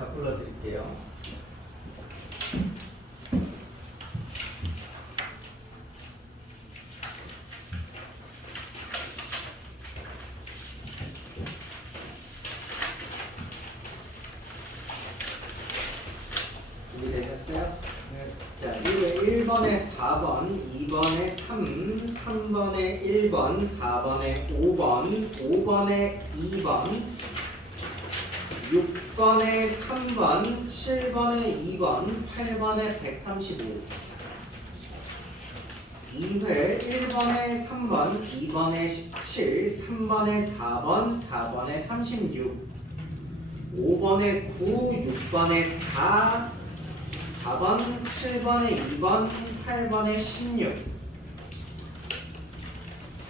자, 불러드릴게요. 준비되셨어요? 네. 자, 1번에 4번, 2번에 3, 3번에 1번, 4번에 5번, 5번에 2번, 6번에 3번, 7번에 2번, 8번에 135. 2회 1번에 3번, 2번에 17, 3번에 4번, 4번에 36, 5번에 9, 6번에 4, 4번, 7번에 2번, 8번에 16.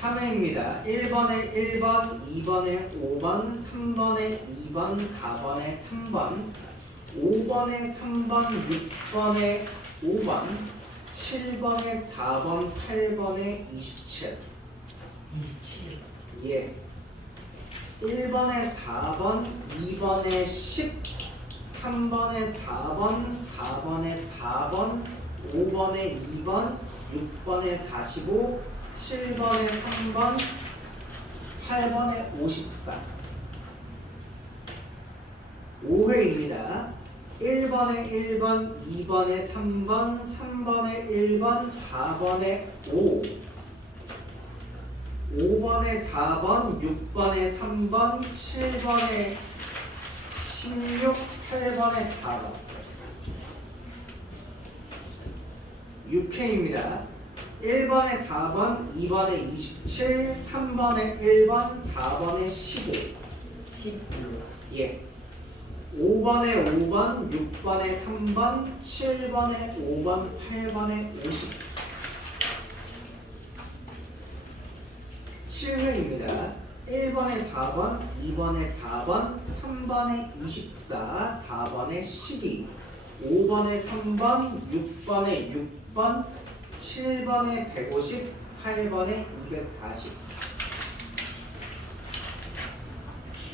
3회입니다. 1번에 1번, 2번에 5번, 3번에 2번, 4번에 3번, 5번에 3번, 6번에 5번, 7번에 4번, 8번에 27. 27. 예. 1번에 4번, 2번에 10, 3번에 4번, 4번에 4번, 5번에 2번, 6번에 45, 7번에 3번, 8번에 54. 5회입니다. 1번에 1번, 2번에 3번, 3번에 1번, 4번에 5, 5번에 4번, 6번에 3번, 7번에 16, 8번에 4번. 6회입니다. 1번에 4번, 2번에 27, 3번에 1번, 4번에 15. 15. 예. 5번에 5번, 6번에 3번, 7번에 5번, 8번에 50. 7회입니다. 1번에 4번, 2번에 4번, 3번에 24, 4번에 12, 5번에 3번, 6번에 6번, 7번에 150, 8번에 240.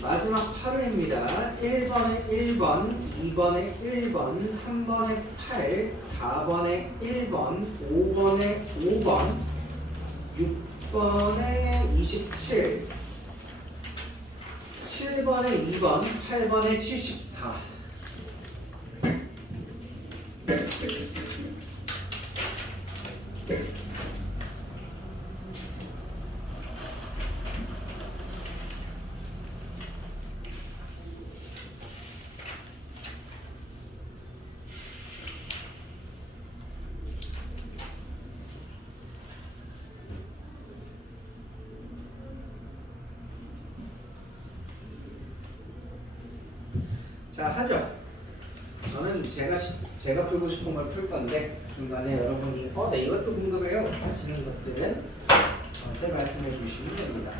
마지막 8회입니다. 1번에 1번, 2번에 1번, 3번에 8, 4번에 1번, 5번에 5번, 6번에 27, 7번에 2번, 8번에 74. 자, 하죠. 저는 제가 풀고 싶은 걸 풀 건데 중간에 여러분이 네 이것도 궁금해요 하시는 것들은 저한테 말씀해 주시면 됩니다.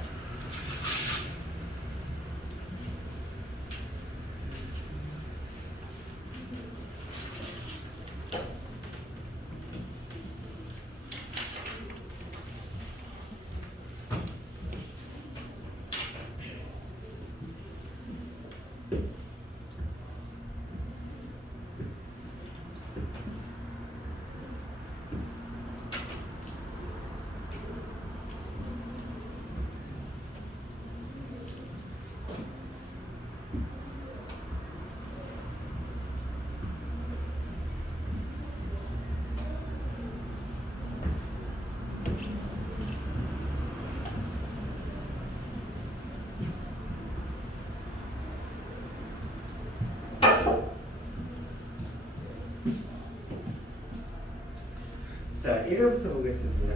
자, 1회부터 보겠습니다.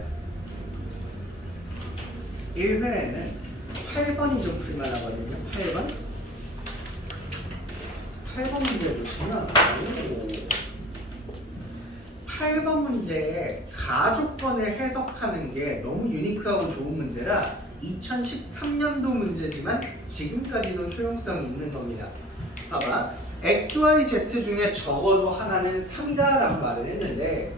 1회에는 8번이 좀 풀만하거든요. 8번. 8번 문제 보시면 8번 문제에 가족번을 해석하는 게 너무 유니크하고 좋은 문제라 2013년도 문제지만 지금까지도 효용성이 있는 겁니다. 봐봐. X, Y, Z 중에 적어도 하나는 3이다 라고 말을 했는데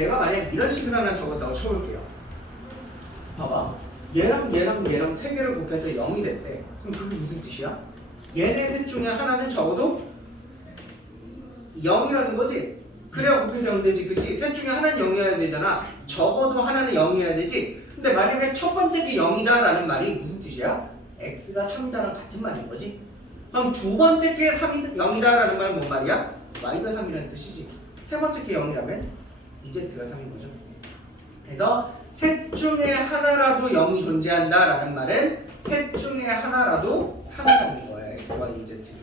제가 만약 이런 식으로 하나 적었다고 쳐볼게요. 봐봐. 얘랑 세 개를 곱해서 0이 됐대. 그럼 그게 무슨 뜻이야? 얘네 셋 중에 하나는 적어도 0이라는 거지. 그래야 곱해서 0 되지, 그치? 셋 중에 하나는 0이어야 되잖아. 적어도 하나는 0이어야 되지. 근데 만약에 첫 번째 게 0이다 라는 말이 무슨 뜻이야? x가 3이다랑 같은 말인 거지. 그럼 두 번째 게 0이다 라는 말은 뭔 말이야? y가 3이라는 뜻이지. 세 번째 게 0이라면 z가 3인 거죠. 그래서 셋 중에 하나라도 0이 존재한다 라는 말은 셋 중에 하나라도 3이라는 거야. x와 z 중에.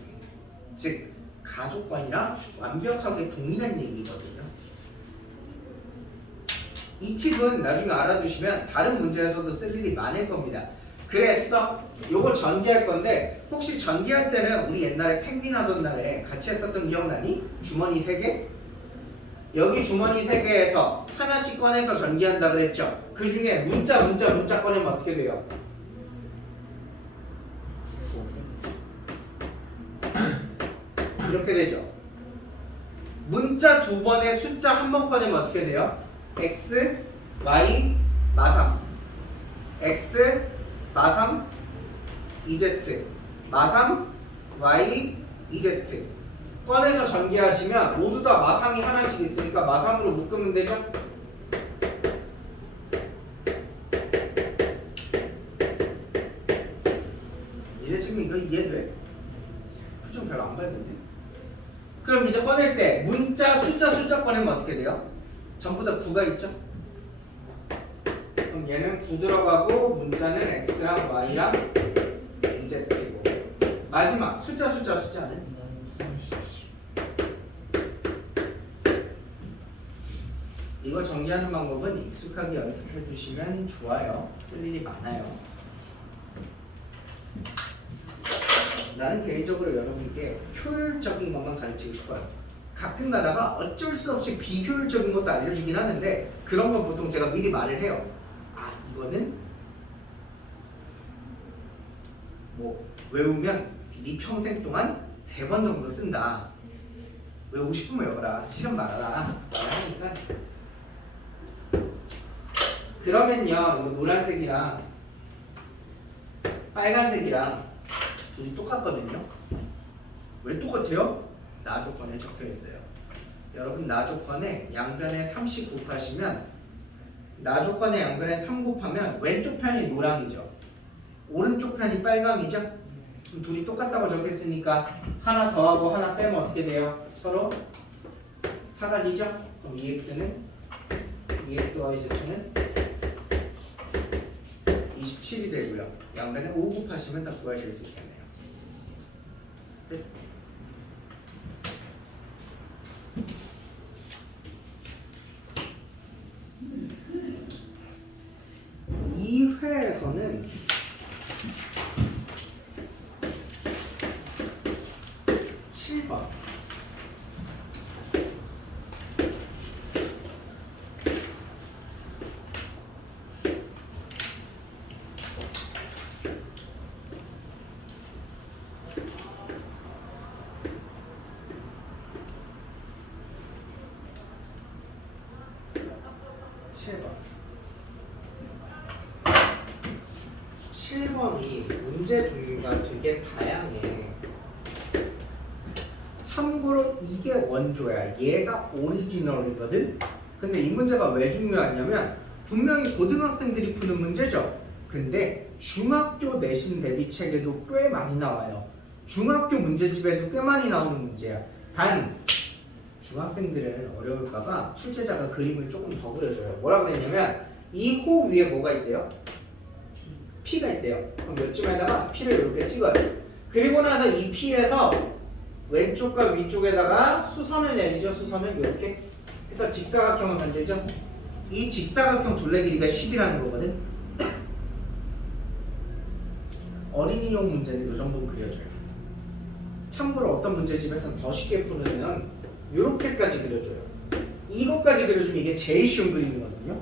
즉 가족관이랑 완벽하게 동일한 얘기거든요. 이 팁은 나중에 알아두시면 다른 문제에서도 쓸 일이 많을 겁니다. 그래서 요걸 전기할 건데 혹시 전기할 때는 우리 옛날에 펭귄 하던 날에 같이 했었던 기억나니? 주머니 3개? 여기 주머니 3개에서 하나씩 꺼내서 전기한다 그랬죠? 그 중에 문자 꺼내면 어떻게 돼요? 이렇게 되죠. 문자 2번에 숫자 1번 꺼내면 어떻게 돼요? x, y, 마삼 x, 마삼, z 마삼, y, z 꺼내서 전개하시면 모두 다 마삼이 하나씩 있으니까 마삼으로 묶으면 되죠? 얘네 지금 이거 이해돼? 표정 별로 안 밝은데? 그럼 이제 꺼낼 때 문자, 숫자 꺼내면 어떻게 돼요? 전부 다 9가 있죠? 그럼 얘는 9 들어가고 문자는 x랑 y랑 z고 마지막 숫자는 이거 정리하는 방법은 익숙하게 연습해 두시면 좋아요. 쓸 일이 많아요. 나는 개인적으로 여러분께 효율적인 것만 가르치고 싶어요. 가끔 가다가 어쩔 수 없이 비효율적인 것도 알려주긴 하는데 그런 건 보통 제가 미리 말을 해요. 아, 이거는 뭐 외우면 네 평생 동안 3번 정도 쓴다. 외우고 싶으면 외워라. 싫으면 말아라. 하니까 그러면요, 이거 노란색이랑 빨간색이랑 둘이 똑같거든요. 왜 똑같아요? 나 조건에 적혀 있어요. 여러분 나 조건에 양변에 30 곱하시면 나 조건에 양변에 3 곱하면 왼쪽 편이 노랑이죠. 오른쪽 편이 빨강이죠. 그럼 둘이 똑같다고 적혔으니까 하나 더하고 하나 빼면 어떻게 돼요? 서로 사라지죠? 그럼 EX는 EXYZ는 27이 되고요. 양변에 5 곱하시면 다 구하실 수 있겠네요. 됐어. 이 회에서는 7번 이 문제 종류가 되게 다양해. 참고로 이게 원조야. 얘가 오리지널이거든. 근데 이 문제가 왜 중요하냐면 분명히 고등학생들이 푸는 문제죠. 근데 중학교 내신 대비 책에도 꽤 많이 나와요. 중학교 문제집에도 꽤 많이 나오는 문제야. 단 중학생들은 어려울까봐 출제자가 그림을 조금 더 그려줘요. 뭐라 그랬냐면 이 호 위에 뭐가 있대요? P가 있대요. 그럼 몇 점에다가 P를 이렇게 찍어요. 그리고 나서 이 P에서 왼쪽과 위쪽에다가 수선을 내리죠. 수선을 이렇게 해서 직사각형을 만들죠. 이 직사각형 둘레 길이가 10이라는 거거든. 어린이용 문제는 이 정도는 그려줘요. 참고로 어떤 문제집에서는 더 쉽게 푸는 이렇게까지 그려줘요. 이것까지 그려주면 이게 제일 쉬운 그림이거든요.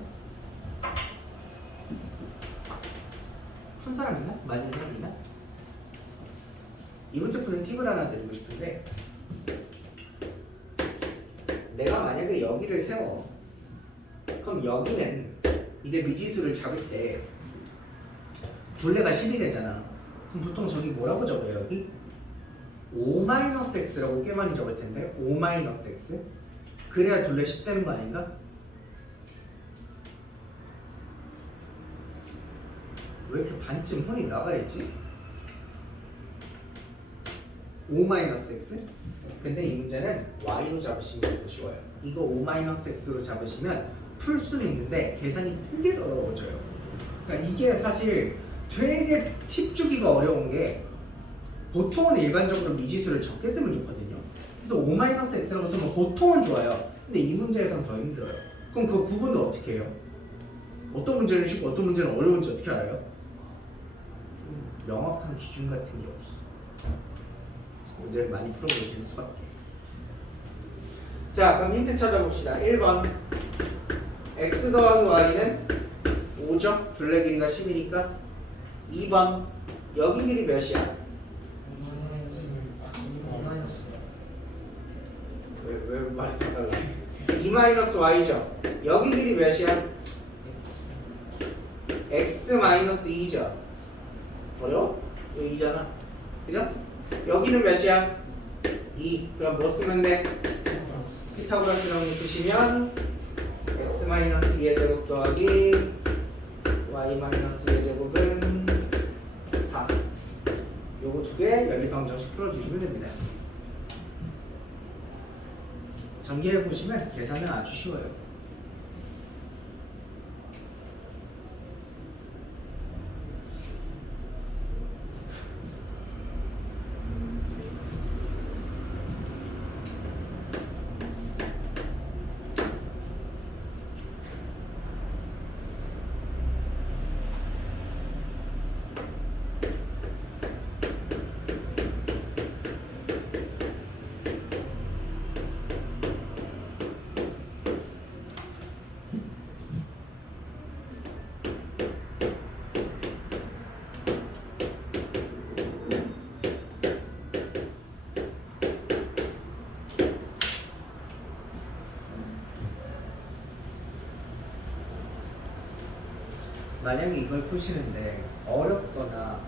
푼 사람 있나? 맞은 사람 있나? 이 문제 푸는 팁을 하나 드리고 싶은데 내가 만약에 여기를 세워 그럼 여기는 이제 미지수를 잡을 때 둘레가 10이래잖아. 그럼 보통 저기 뭐라고 적어요? 여기 5-x라고 꽤 많이 적을 텐데 5-x 그래야 둘레 10 되는 거 아닌가? 왜 이렇게 반쯤 혼이 나가있지? 5-x? 근데 이 문제는 y로 잡으시면 더 쉬워요. 이거 5-x로 잡으시면 풀 수는 있는데 계산이 되게 어려워져요. 그러니까 이게 사실 되게 팁 주기가 어려운 게 보통은 일반적으로 미지수를 적게 쓰면 좋거든요. 그래서 5-x라고 쓰면 보통은 좋아요. 근데 이 문제에서는 더 힘들어요. 그럼 그 구분을 어떻게 해요? 어떤 문제는 쉽고 어떤 문제는 어려운지 어떻게 알아요? 좀 명확한 기준 같은 게 없어. 문제를 많이 풀어보시는 수밖에. 자, 그럼 힌트 찾아봅시다. 1번 x 더하기 y는 5죠? 둘레 길이가 10이니까. 2번 여기 길이 몇이야? 왜 말이 달라? 2-y죠? 여기 길이 몇이야? x-2죠? 어려워? 이거 2잖아 그죠? 여기는 몇이야? 2. 그럼 뭐 쓰면 돼? 피타고라스 정리 쓰시면 x-2의 제곱 더하기 y-2의 제곱은 4. 요거 두 개 연립방정식 풀어주시면 됩니다. 전개해보시면 계산은 아주 쉬워요. 만약에 이걸 푸시는데 어렵거나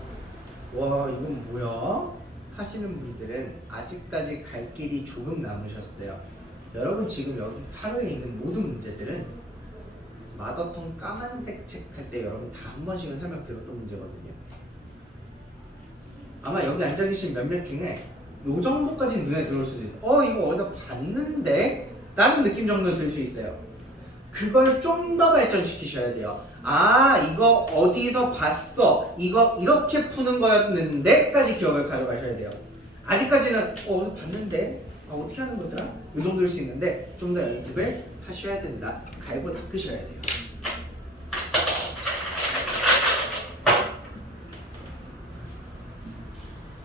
와 이건 뭐야? 하시는 분들은 아직까지 갈 길이 조금 남으셨어요. 여러분 지금 여기 8호에 있는 모든 문제들은 마더톤 까만색 책 할 때 여러분 다 한 번씩은 설명 들었던 문제거든요. 아마 여기 앉아 계신 몇몇 중에 요 정도까지는 눈에 들어올 수도 있어요. 이거 어디서 봤는데? 라는 느낌 정도 들 수 있어요. 그걸 좀 더 발전시키셔야 돼요. 이거 어디서 봤어? 이거 이렇게 푸는 거였는데? 까지 기억을 가져가셔야 돼요. 아직까지는 어디서 봤는데? 어떻게 하는 거더라? 이 정도일 수 있는데 좀 더 연습을 하셔야 된다. 갈고 닦으셔야 돼요.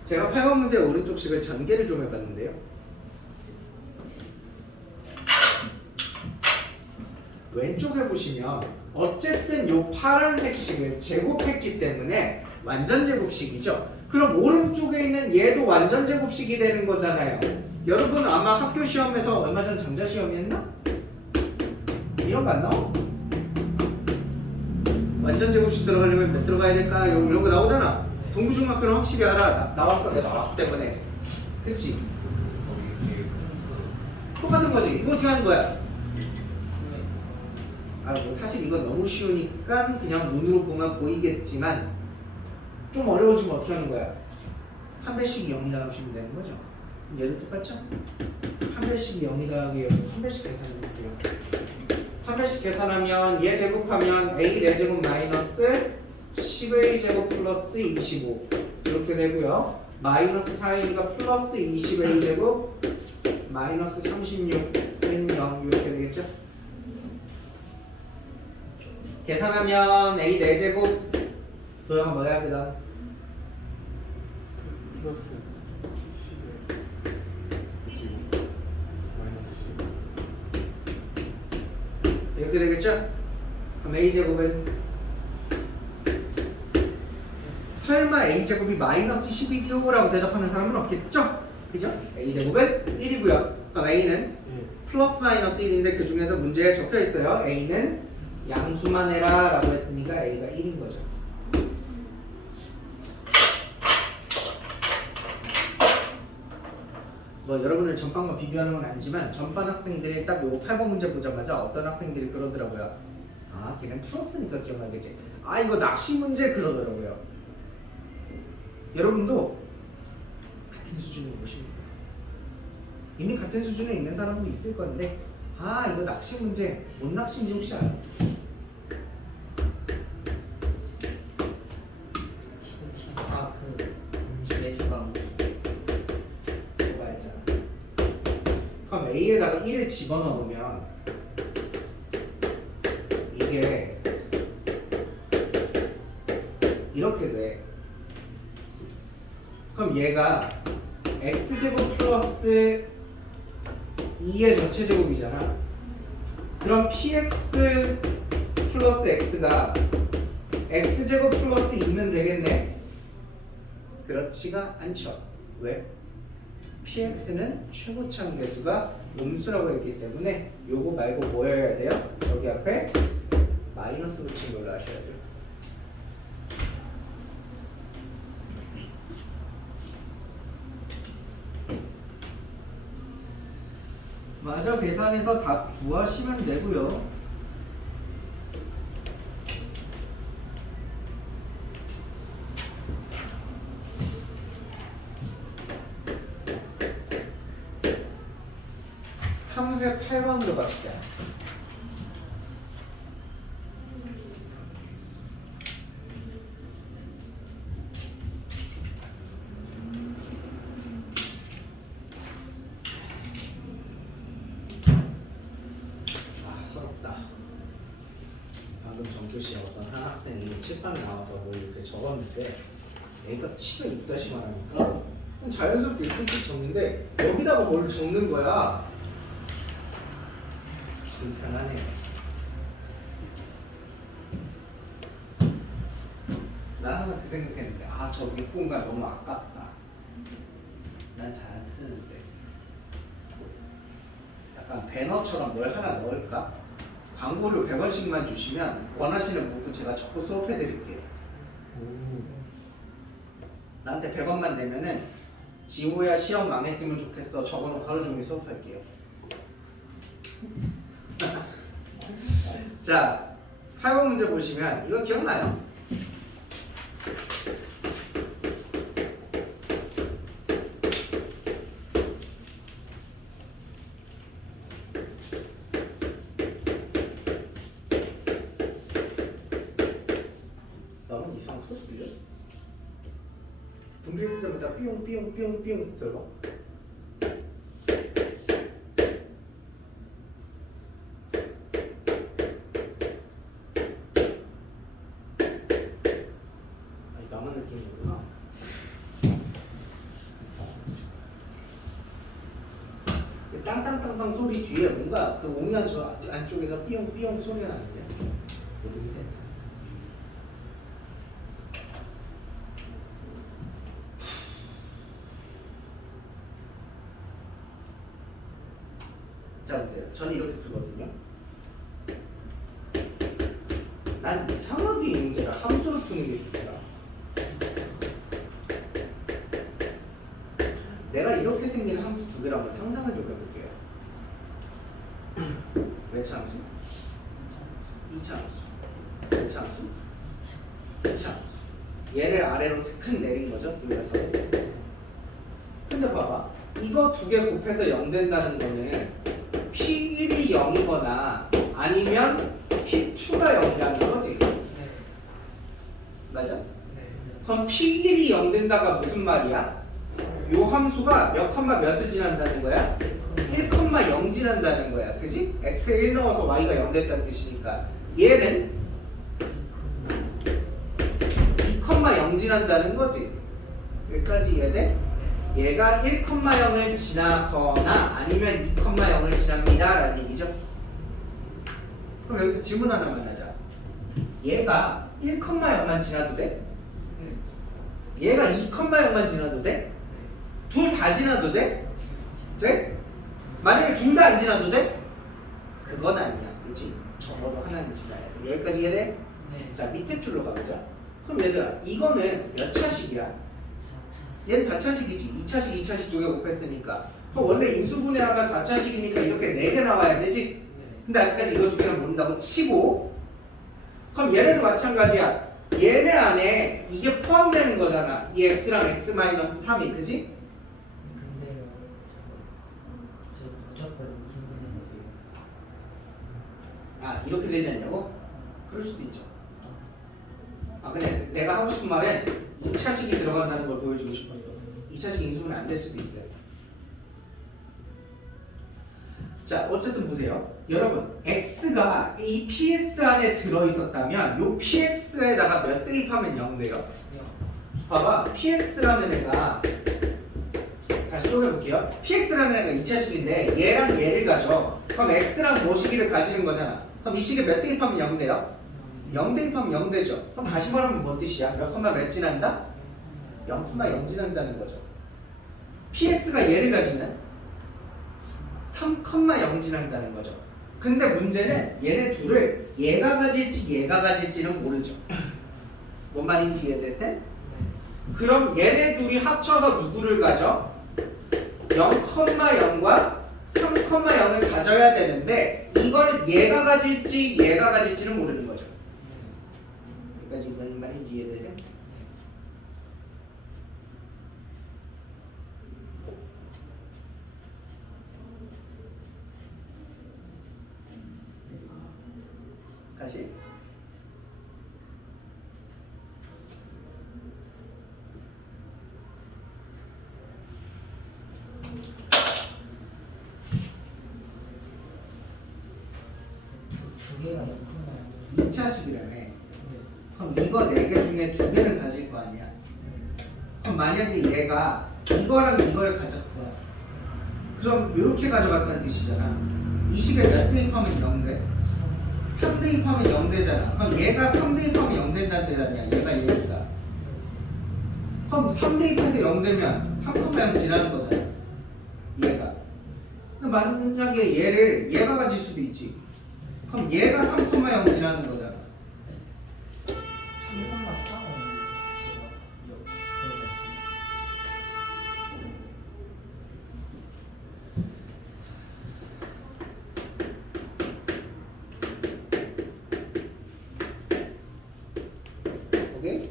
제가 8번 문제 오른쪽 식을 전개를 좀 해봤는데요. 왼쪽에 보시면 어쨌든 요 파란색 식을 제곱했기 때문에 완전 제곱식이죠. 그럼 오른쪽에 있는 얘도 완전 제곱식이 되는 거잖아요. 여러분 아마 학교 시험에서 얼마 전 전자시험이 했나? 이런 거 안 나와? 완전 제곱식 들어가려면 몇 들어가야 될까? 이런 거 나오잖아. 동부중학교는 확실히 알아. 나왔어. 내가 나왔기 때문에. 그치? 똑같은 거지. 이거 어떻게 하는 거야? 뭐 사실 이건 너무 쉬우니까 그냥 눈으로 보면 보이겠지만 좀 어려워지면 어떻게 하는 거야? 한 배씩 0이다 하시면 되는 거죠. 얘도 똑같죠? 한 배씩 0이다 하기 위해서 한 배씩 계산해볼게요. 한 배씩 계산하면 얘 제곱하면 a 4제곱 마이너스 10a 제곱 플러스 25 이렇게 되고요. 마이너스 4a가 플러스 20a 제곱 마이너스 36은 0 이렇게 되겠죠? 계산하면 a 4제곱 도형은 뭐야 그 다음? 플러스 10에 그리고 마이너스 10 이렇게 되겠죠? 그럼 a제곱은 설마 a제곱이 마이너스 12라고 대답하는 사람은 없겠죠? 그죠? a제곱은 1이고요 그럼 A는 예. 플러스 마이너스 1인데 그 중에서 문제에 적혀 있어요. A는 양수만 해라 라고 했으니까 A가 1인 거죠. 뭐 여러분을 전반과 비교하는 건 아니지만 전반 학생들이 딱 요거 8번 문제 보자마자 어떤 학생들이 그러더라고요. 아 걔는 풀었으니까 기억나겠지. 아 이거 낚시 문제 그러더라고요. 여러분도 같은 수준으로 보시면 돼요. 이미 같은 수준에 있는 사람도 있을 건데 아 이거 낚시 문제 뭔 낚시인지 혹시 알아요? 14그 매수가 뭐가 했잖아. 그럼 A에다가 1을 집어넣으면 이게 이렇게 돼. 그럼 얘가 x제곱 플러스 2의 전체제곱이잖아. 그럼 px 플러스 x가 x제곱 플러스 2면 되겠네? 그렇지가 않죠. 왜? px는 최고차항 계수가 음수라고 했기 때문에 요거 말고 뭐여야 돼요? 여기 앞에 마이너스 붙인 걸로 하셔야 돼요. 마저 계산해서 답 구하시면 되고요. (3회 8번으로) 갑시다. 방금 전교시에 어떤 한 학생이 칠판에 나와서 뭐 이렇게 적었는데 애가 키가 있다시만 하니까 자연스럽게 있을 적는데 여기다가 뭘 적는 거야. 불편하네. 난 항상 그 생각했는데 아 저 밑공간 너무 아깝다. 난 잘 안 쓰는데 약간 배너처럼 뭘 하나 넣을까? 광고료 100원씩만 주시면 원하시는 문구 제가 적고 수업해 드릴게요. 나한테 100원만 내면은 지호야 시험 망했으면 좋겠어 적어놓고 하루 종일 수업할게요. 자 8번 문제 보시면 이거 기억나요? 나는 이상 소리 들려? 분필 쓰다보다 삐용삐용삐용삐용 들어봐. 아니 나만 느끼는 거구나. 그 땅땅땅땅 소리 뒤에 뭔가 그 오면 저 안쪽에서 삐용삐용 소리가 나는데 모르겠네. 자 보세요. 저는 이렇게 풀거든요. 난 이상하게 이 문제를 함수로 푸는 게 좋더라. 내가 이렇게 생긴 함수 두 개를 한번 상상을 좀 해볼게요. 외차 함수, 2차 함수, 외차 함수, 2차 함수. 얘를 아래로 세 칸 내린 거죠. 그래서 근데 봐봐. 이거 두 개 곱해서 0 된다는 거는 P1이 0이거나 아니면 P2가 0이라는 거지. 네. 맞아? 네. 그럼 P1이 0 된다가 무슨 말이야? 요 함수가 몇 컴마 몇을 지난다는 거야? 1,0 지난다는 거야. 그지? x에 1 넣어서 y가 0 됐다는 뜻이니까 얘는 2,0 지난다는 거지. 여기까지 이해돼? 얘가 1,0을 지나거나 아니면 2,0을 지납니다 라는 얘기죠. 그럼 여기서 질문 하나만 하자. 얘가 1,0만 지나도 돼? 얘가 2,0만 지나도 돼? 둘 다 지나도 돼? 돼? 만약에 둘 다 안 지나도 돼? 그건 아니야. 그치? 적어도 하나는 지나야 돼. 여기까지 이해돼? 네. 자, 밑에 줄로 가보자. 그럼 얘들아, 이거는 몇 차식이야? 4차. 얘는 4차식이지. 2차식, 2차식 두 개 곱했으니까. 그럼 원래 인수분해하가 4차식이니까 이렇게 4개 나와야 되지? 네. 근데 아직까지 이거 두 개는 모른다고 치고, 그럼 얘네도 마찬가지야. 얘네 안에 이게 포함되는 거잖아. 이 x랑 x-3이, 그지? 근데요. 저 무조건 무슨 분야인데요? 아, 이렇게 되지 않냐고? 그럴 수도 있죠. 아, 근데 내가 하고 싶은 말은 2차식이 들어간다는 걸 보여주고 싶었어. 2차식 인수분해 안 될 수도 있어요. 자, 어쨌든 보세요. 여러분, x가 이 px 안에 들어있었다면 요 px에다가 몇 대입하면 0 돼요? 봐봐, px라는 애가 다시 쪼개볼게요. px라는 애가 2차식인데 얘랑 얘를 가져. 그럼 x랑 모시기를 가지는 거잖아. 그럼 이 식에 몇 대입하면 0 돼요? 0 대입하면 0 되죠. 그럼 다시 말하면 뭔 뜻이야? 몇 콤마 몇 지난다? 0,0 지난다는 거죠. px가 얘를 가지면 3,0 지난다는 거죠. 근데 문제는 얘네 둘을 얘가 가질지 얘가 가질지는 모르죠. 뭔 말인지 이해됐어요? 그럼 얘네 둘이 합쳐서 누구를 가져? 0,0과 3,0을 가져야 되는데 이걸 얘가 가질지 얘가 가질지는 모르는 거죠. 여기까지 뭔 말인지 이해되세요? 다시. 두 개가 0,0. 2차식이라며. 네. 그럼 이거 4개 중에 2개는 가질 거 아니야. 그럼 만약에 얘가 이거랑 이걸 가졌어. 그럼 이렇게 가져갔다는 뜻이잖아. 이 식에 몇 대입하면 0 돼? 3 대입하면 0 되잖아. 그럼 얘가 3 대입하면 0 된다는 뜻이냐? 얘가 얘니까. 그럼 3 대입해서 0 되면 3,0 지나는 거잖아. 얘가. 근데 만약에 얘가 가질 수도 있지. 그럼 얘가 3,0 지나는 거잖아. 3,4은 제가 오케이?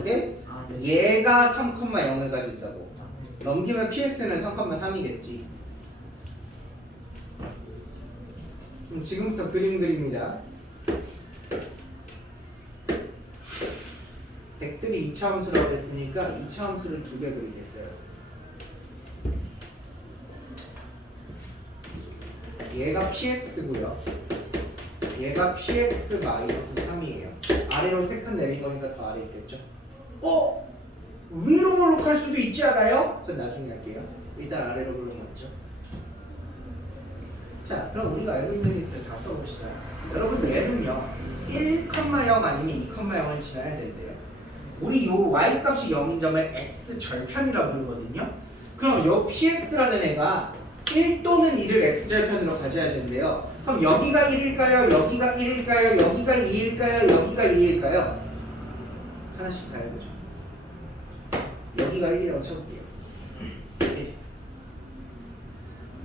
오케이? 네. 얘가 3,0을 가진다고. 아, 네. 넘기면 px는 3,3이겠지. 그럼 지금부터 그림 그립니다. 백들이 2차 함수라고 했으니까 2차 함수를 2개 그리겠어요. 얘가 px고요. 얘가 px-3이에요. 아래로 세 칸 내린 거니까 더 아래 있겠죠. 위로 볼록할 수도 있지 않아요? 그건 나중에 할게요. 일단 아래로 볼록했죠. 자, 그럼 우리가 알고 있는 것들 다 써봅시다. 여러분 얘는요 1,0 아니면 2,0을 지나야 된대요. 우리 요 y 값이 0인 점을 x 절편이라고 부르거든요. 그럼 요 px라는 애가 1 또는 2를 x 절편으로 가져야 된대요. 그럼 여기가 1일까요? 여기가 1일까요? 여기가 2일까요? 여기가 2일까요? 하나씩 다 해보죠. 여기가 1이라고 쳐볼게요.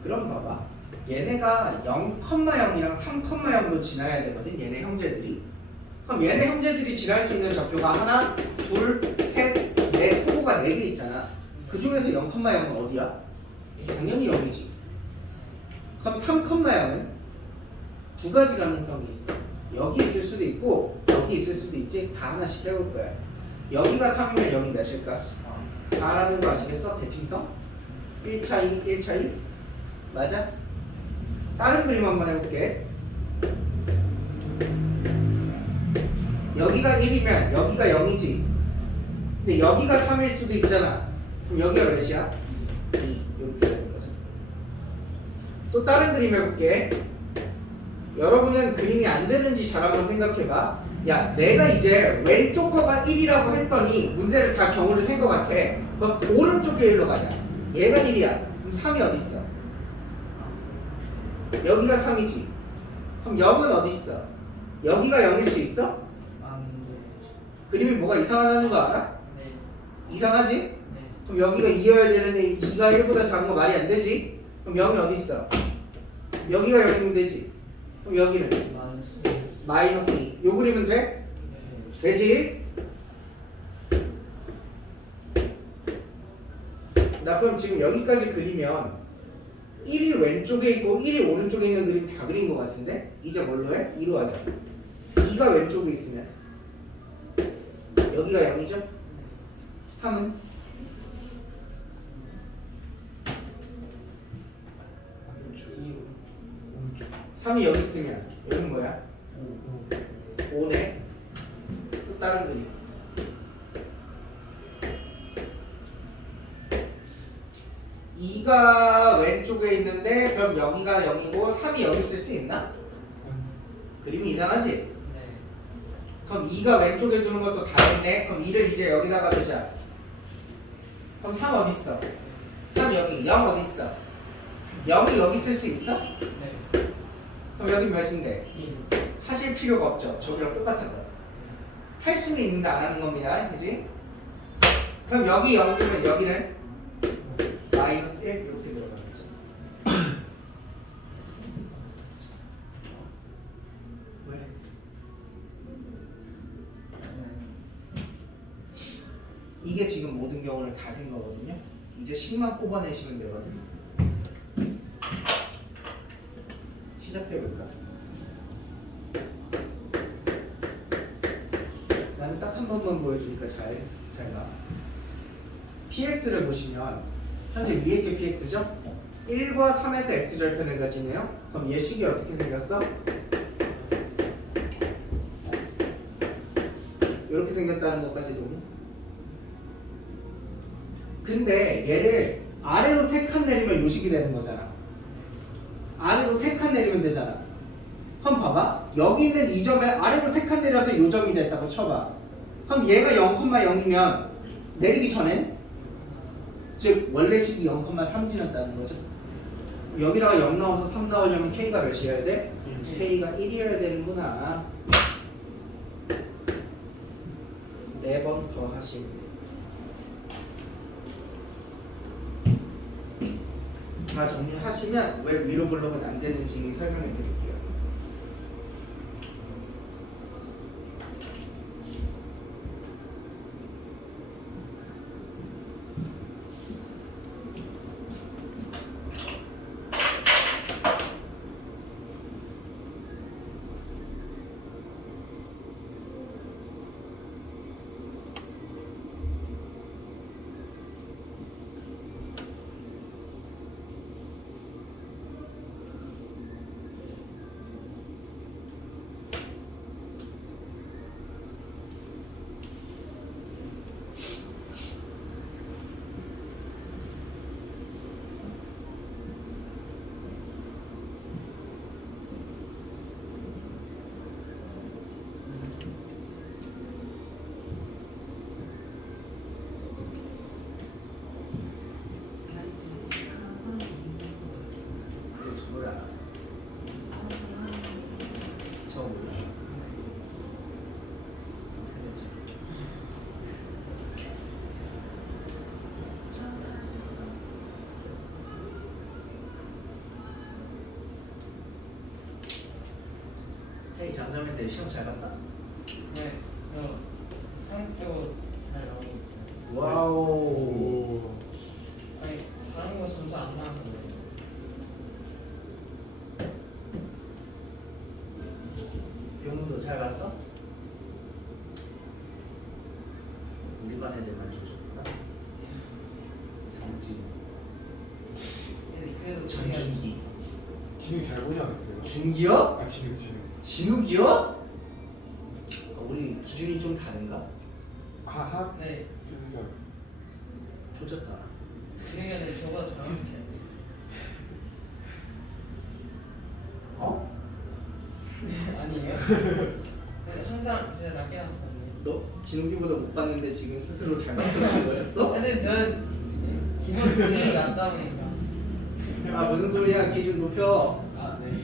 그럼 봐봐. 얘네가 0,0이랑 3,0도 지나야 되거든. 얘네 형제들이. 그럼 얘네 형제들이 지날 수 있는 좌표가 하나, 둘, 셋, 넷, 후보가 4개 있잖아. 그 중에서 0,0은 어디야? 당연히 0이지. 그럼 3,0은 두 가지 가능성이 있어. 여기 있을 수도 있고 여기 있을 수도 있지. 다 하나씩 해볼 거야. 여기가 3이면 여기 몇일까? 4라는 거 아시겠어? 대칭성? 1차 2, 1차 2? 맞아? 다른 그림 한번 해볼게. 여기가 1이면 여기가 0이지. 근데 여기가 3일 수도 있잖아. 그럼 여기가 몇이야? 2. 이렇게 되는 거죠. 또 다른 그림 해볼게. 여러분은 그림이 안 되는지 잘 한번 생각해봐. 야, 내가 이제 왼쪽 거가 1이라고 했더니 문제를 다 경우를 센 것 같아. 그럼 오른쪽에 1로 가자. 얘가 1이야. 그럼 3이 어디 있어? 여기가 3이지. 그럼 0은 어디 있어? 여기가 0일 수 있어? 안 돼. 그림이 뭐가 이상하다는 거 알아? 네. 이상하지? 네. 그럼 여기가 2여야 되는데 2가 1보다 작은 거 말이 안 되지? 그럼 0이 어디 있어? 여기가 0이면 되지. 그럼 여기는 마이너스 2. 요 그림은 돼? 되지? 나 그럼 지금 여기까지 그리면 1이 왼쪽에 있고 1이 오른쪽에 있는 그림 다 그린 것 같은데? 이제 뭘로 해? 2로 하자. 2가 왼쪽에 있으면 여기가 0이죠? 3은? 오른쪽 3이 여기 있으면 여기는 뭐야? 5 5네. 또 다른 그림. 2가 왼쪽에 있는데 그럼 여기가 0이고 3이 여기 있을 수 있나? 그림이 이상하지? 네. 그럼 2가 왼쪽에 두는 것도 다 했네. 그럼 2를 이제 여기다가 두자. 그럼 3 어디 있어? 3 여기. 0 어디 있어? 0이 여기 있을 수 있어? 네. 그럼 여기 몇인데? 1. 하실 필요가 없죠. 저기랑 똑같아서. 할 수는 있는데 안 하는 겁니다. 그지? 그럼 여기 0 뜨면 여기는 마이너스 1 이렇게 들어가겠죠. 왜? 이게 지금 모든 경우를 다 센 거거든요. 이제 10만 뽑아내시면 되거든요. 시작해볼까? 나는 딱 3번만 보여주니까 잘 봐. px를 보시면 현재 위에 게 px죠? 1과 3에서 x절편을 가지네요. 그럼 얘 식이 어떻게 생겼어? 이렇게 생겼다는 것까지 보면. 근데 얘를 아래로 3칸 내리면 요 식이 되는 거잖아. 아래로 3칸 내리면 되잖아. 그럼 봐봐. 여기 있는 이 점을 아래로 3칸 내려서 요 점이 됐다고 쳐봐. 그럼 얘가 0,0이면 내리기 전엔 즉 원래 식이 0,3 지났다는 거죠. 여기다가 0 나와서 3 나오려면 k가 몇이어야 돼? k가 1이어야 되는구나. 4번 더 하시면 돼. 다 정리하시면 왜 위로 블록은 안 되는지 설명해 드릴게요. 저 몰라. 저 몰라. 살려줘. 저기 장점인 때 시험 잘 봤어? 네. 사학도 잘 나오고 있어요. 와우. 아니, 다른 거 점수 안 나와서 그래요. 영문도 잘 봤어? 우리 반 애들만 줘줬구나. 장진, 그래도 전준기, 진우 잘 보지 않았어요? 준기요? 아 진우 진욱이요? 우리 기준이 좀 다른가? 하하 네. 그죠. 조졌잖아. 그러니까 저보다 잘했어요. 어? 네, 아니에요? 네, 항상 진짜 낮게 났었는데. 너 진욱이보다 못 봤는데 지금 스스로 잘 맞춰준 거였어? 선생님 저는 기본 기준이 낮다 보니까. 아 무슨 소리야? 기준 높여. 아 네.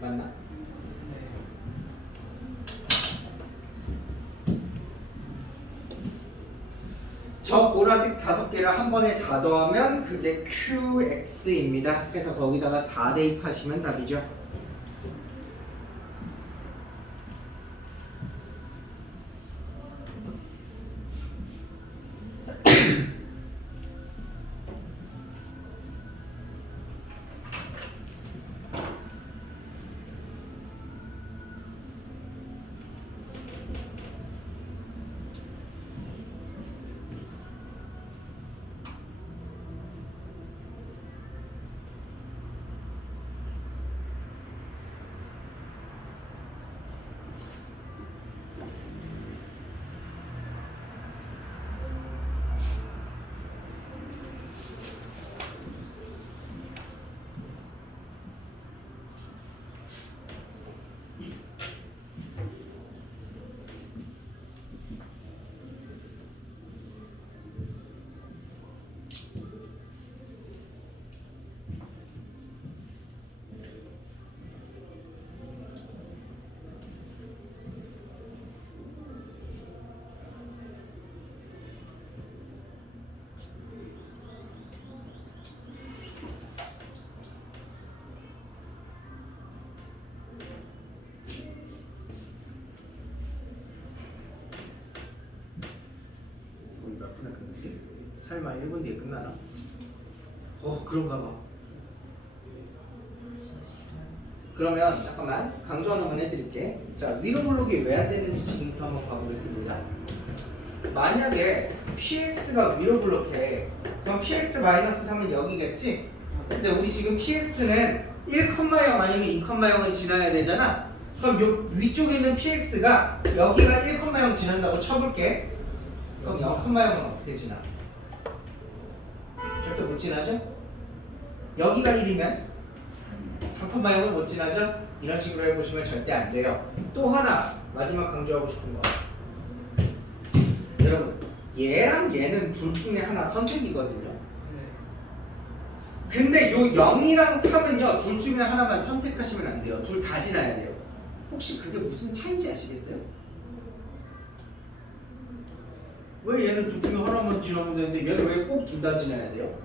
맞나? 네. 저 보라색 5개를 한 번에 다 더하면 그게 QX입니다. 그래서 거기다가 4 대입하시면 답이죠. 우리 몇 분에 끝나지? 설마 1분 뒤에 끝나나? 그런가 봐. 그러면 잠깐만 강조 하나만 해드릴게. 자, 위로 블록이 왜 안 되는지 지금부터 한번 봐보겠습니다. 만약에 px가 위로 블록해, 그럼 px-3은 여기겠지? 근데 우리 지금 px는 1,0 아니면 2,0을 지나야 되잖아. 그럼 요 위쪽에 있는 px가 여기가 1,0 지난다고 쳐볼게. 그럼 0,0은 어떻게 지나? 절대 못 지나죠? 여기가 1이면 3,0을 못 지나죠? 이런 식으로 해보시면 절대 안 돼요. 또 하나 마지막 강조하고 싶은 거. 여러분, 얘랑 얘는 둘 중에 하나 선택이거든요. 네. 근데 요 0이랑 3은요, 둘 중에 하나만 선택하시면 안 돼요. 둘 다 지나야 돼요. 혹시 그게 무슨 차이인지 아시겠어요? 왜 얘는 둘 중에 하나만 지나면 되는데 얘는 왜 꼭 둘 다 지나야 돼요?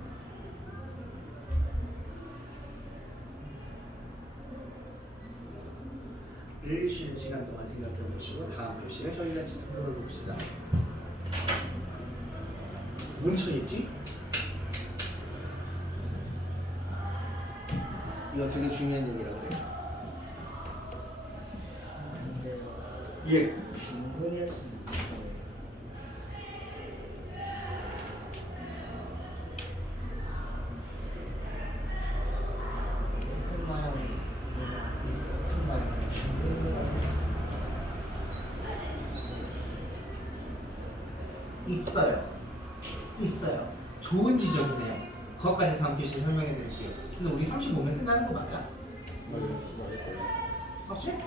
를 쉬는 시간 동안 생각해 보시고 다음 교시에 저희 같이 토론해 봅시다. 뭔 차이였지? 이거 되게 중요한 얘기라고 그래요. 근데 예. 충분히 할 수 있어요. 큰 마음, 큰 마음 충분히 할 수 있어요. 있어요. 좋은 지점이네요. 그것까지 다음 교시에 설명해 드릴게요. 근데 우리 35면 끝나는 거 맞아? 확실해?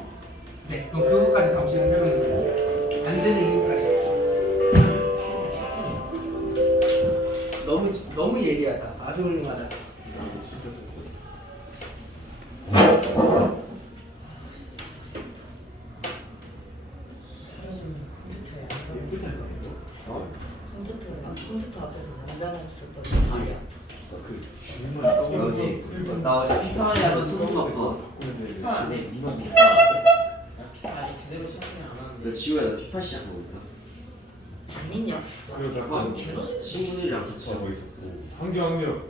네, 그럼 그거까지 다음 시간에 설명해 드릴게요. 안 되는 이유까지. 너무 예리하다. 아주 훌륭하다. 하루 종일 컴퓨터에 앉아 있어. 컴퓨터 앞에서 앉아 있었던 말이야. 나 어제 피파하려고 수능 봤거. 근데 니만 못 아직 제대로 시작을 안 나 하는데. 지우야 나 피파 시작하고 있다. 재밌냐? 피파 개노 친구들이랑 같이 하고 있어. 황규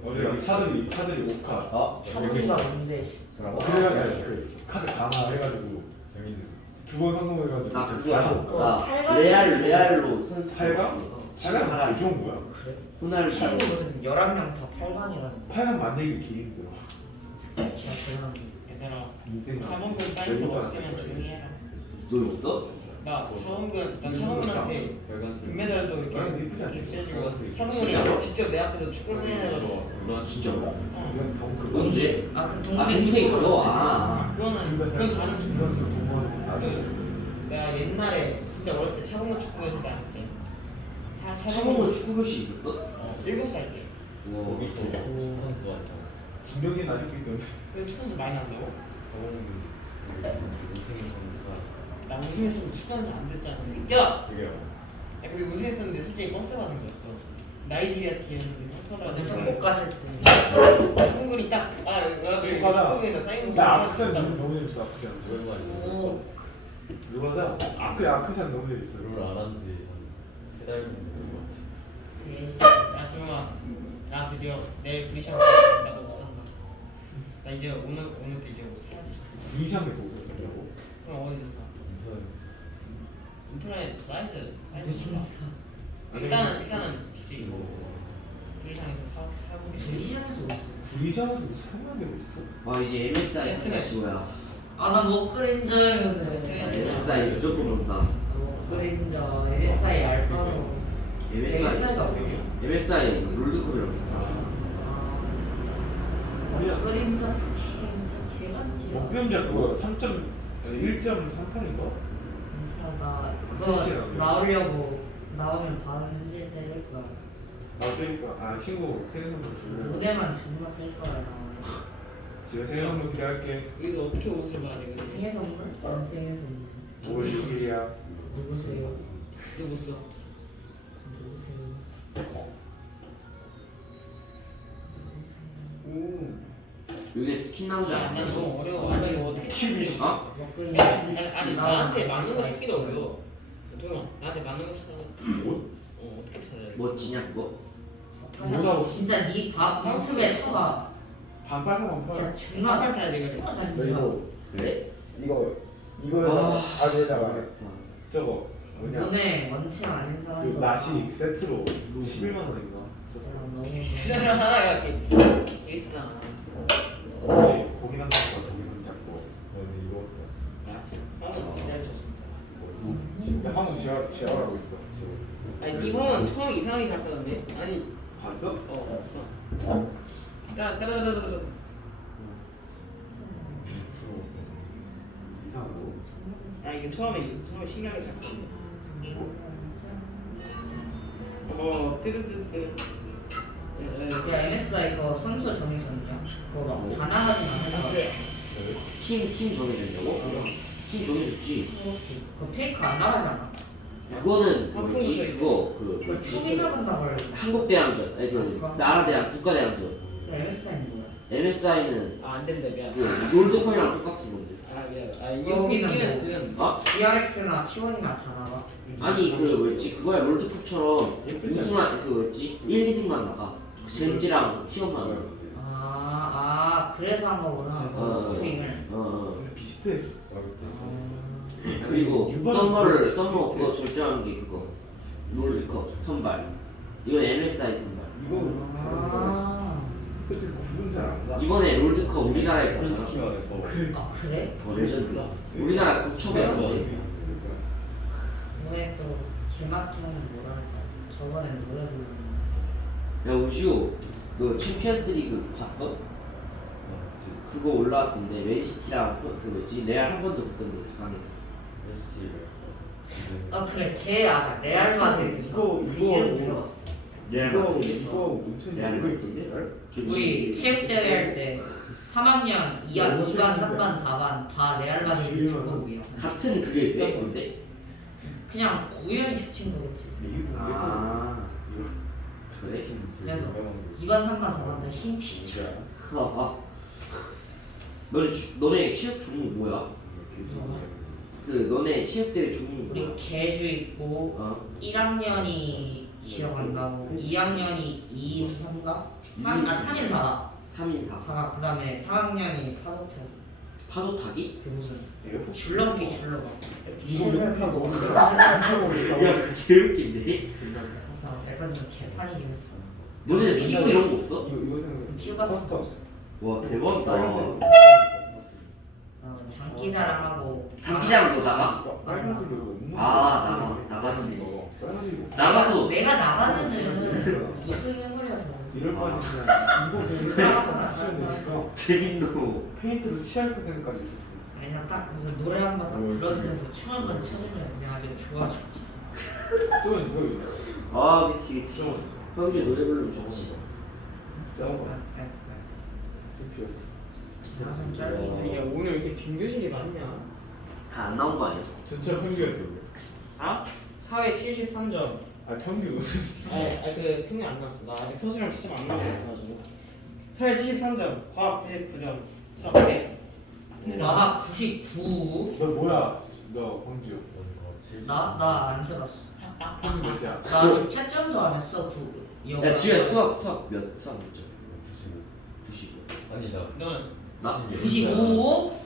어제 여기 차들이 5카 차분이가 뭔데? 그래가지고 카드 강화해가지고 두 번 성공해가지고 나 지금 그거 나 레알로 선수 팔강? 했어. 팔강 되게 좋은 거야. 그래? 호날두 친구 무슨 11명 다 8강이라는 팔강 만들기 개 힘들어. 진짜 대단한. 얘들아 인생 차범근 사이트 없으면 조용히 해라. 너 있어? 나 차범근한테 금메달도 이렇게 있어가지고 차범근이 직접 내 앞에서 축구 사인해가지고 줬어. 나 진짜 몰라. 이건 더 그거. 언제? 아 그럼 아 동생이 동생이 그거? 그거 아. 그건 다른 축구였어. 동원. 내가 옛날에 진짜 어렸을 때 차범근 축구 했을 때할 때. 차범근 축구 교시 있었어? 7살 때. 와. 김병진 아직도 있던데. 그 축구 선수 많이 한다고? 나 우승했으면 축구 선수 안 됐잖아. 야! 그게요. 야 근데 우승했었는데 솔직히 버스 가는 거였어. 나이지리아 팀이었는데 버스 가가지고 못 가실 때. 차범근이 딱 나중에 맞아. 축구에다 사인 나 아크샷 너무 재밌어. 아크샷. 오. 맞아. 아크샷 너무 재밌어. 안 한지 한 3달 정도 된것 같아. 예시. 야 조용아 나 드디어 내일 브리샵 나도 못 산다. 나 이제 오늘도 이제 못 사야지 진짜. 위시장에서 웃었다고? 그럼 어디서 사? 인터넷 사이즈 무슨 사. 사? 일단은 혹시 브리샵에서 사고 우리 시장에서 위시장에서 설명 되고 있어? 아 이제 MSI 다시 뭐야? 아나 먹그린저였는데. MSI 무조건 온다. 먹그린저 MSI 알파로. MSI가 뭐야? MSI 롤드컵이라고 있어. 먹그린저 스킨 진짜 개간지야. 목표자 그거 1.38인가? 괜찮아. 현실이라고요? 그거 나오려고 나오면 바로 현질 때릴 거야. 나 때니까 친구 생일 선물 주려고. 무대만 존나 쓸 거야 나. 집에 생일 선물 기대할게. 여기서 어떻게 옷을 봐야 되겠어? 생일 선물? 뭔 생일 선물? 5월 6일이야. 누구세요? 누구 써? 누구세요? 여기 스킨 나오지 난 않아? 너무 어려워. 나 이거 어떻게 찾는지 아? 모르겠어. 먹그린저. 아니 나한테 맞는 거 찾기도 어려워. 도영아 나한테 맞는 거 찾아. 뭐? 어떻게 찾아야 돼? 멋지냐 그거? 모자고. 진짜 네밥 유튜브에 쳐봐. 반팔 사면 팔. 진짜 존나 반팔 사야지, 그래. 존나 나 간지야. 이거 그래? 이거에다가 아래다가 어렵다. 저거 뭐냐 오늘 원체 아닌 그 사람도 나시 세트로 11만 원인가 썼어. 너무 비싸잖아. 야, 비싸잖아. 고긴 한 잡고 고긴 한 잡고. 근데 이거 야, 형은 기다려줘 진짜. 진짜 한번 지원하고 있어 지금. 아니 이 형은 처음 이상하게 잘 따던데. 아니 봤어? 봤어. 따라따라따라. 이상하고. 아 이게 처음에 신기하게 잘 따던데. 뜨뜨뜨뜨. 야 MSI 그 선수 정해졌냐? 그거 막다 나가진 않아. 팀 정해졌냐고? 팀 정해졌지. 그 페이크 안 나가잖아. 그거는 한풍 뭐지? 소리. 그거 그 초기 나간다고 그래. 한국 대항전, 아니 그 나라 대항, 국가 대항전. 그 MSI는 뭐야? MSI는 아안 된다 미안. 그 롤드컵이랑 똑같은 건데. 아 미안. 아 이거 여기는 웃기는 뭐? 들은. 아? DRX나 T1이나 다 나가. 아니 그 뭐였지? 그거야 롤드컵처럼 우승한 그 뭐였지? 1, 2등만 나가. 그 젠지랑 티원만 나가. 그래서 한 거구나. 어, 스트링을. 근데 비슷해. 그리고 썸머 그거 결정한 게 그거 롤드컵 선발. 이건 MSI 선발. 이거 사실 구분 잘안 가. 이번에 롤드컵 우리나라에서 프린스 하잖아. 키가 그래? 레전드. 우리나라 국초배였는데. 왜 또 개막전은 뭐라 할까? 저번에 노래 부르는 야 우주 너 챔피언스 리그 봤어? 맞지. 그거 올라왔던데 맨시티랑 그 뭐지 레알 한 번도 붙던데 4강에서. ST를 아 그래 걔 알아 레알 마드리드 이거- 그 이거- 이름 들어봤어. 레알 이거 마드리드. 이거 온천이 레알 이거 마드리드. 우리 체육대회 할 때 3학년 2학 2반 3반 4반 다 레알 마드리드 축구부야. 같은 그게 돼 근데. 그냥 우연히 겹친 거겠지. 이거 아 그래? 그래서 2반 3반 4반 다 흰티. 너네 체육 종목 뭐야? 그 너네 체육대회 종목이 뭐야? 우리 개주 있고 어? 1학년이 기억 안 나고 2학년이 2인 3가? 3인 4가 3인 4. 4가 그 다음에 4학년이 파도태 파도 타기? 그 무슨 에어포 줄넘기 줄넘기 이거 이렇게 왜 하고 야 그게 웃긴데? 그래서 약간 좀 개판이긴 했어. 너네 피구 이런 거 없어? 이거 생각 큐가 커스텀 와 대박이다. 장기사랑 하고 장기자랑 너 나가? 빨간색 이거 없는 아, 나가지. 빨간색 나가서 내가 나가면은 우승해버려서 이럴 바에는 이거 그냥 싸가서 같이 하면 되니까 재밌노. 페인트로 칠할 거 생각까지 있었어. 그냥 딱 무슨 노래 한 번 딱 불러주면서 춤 한 번 춰주면 그냥 아주 좋아 죽지. 또 이거 아 그치. 형이 노래 부르면 좋지. 짜고 피었어. 가슴 쩔리네. 야 오늘 왜 이렇게 빈교실이 많냐? 다 안 나온 거 아니야? 전체 평균이었대. 아? 사회 73점. 아 평균. 그 평균 안 나왔어. 나 아직 서술이랑 시점 안 나오고 있어가지고. 사회 73점, 과학 99점, 수학 100. 나 99. 너 뭐야? 너 광주. 나안 들었어. 평균 몇이야? 나 아직 채점도 안 했어. 야 지금 수학 몇 점? 95. 아니 나 너는 나 95?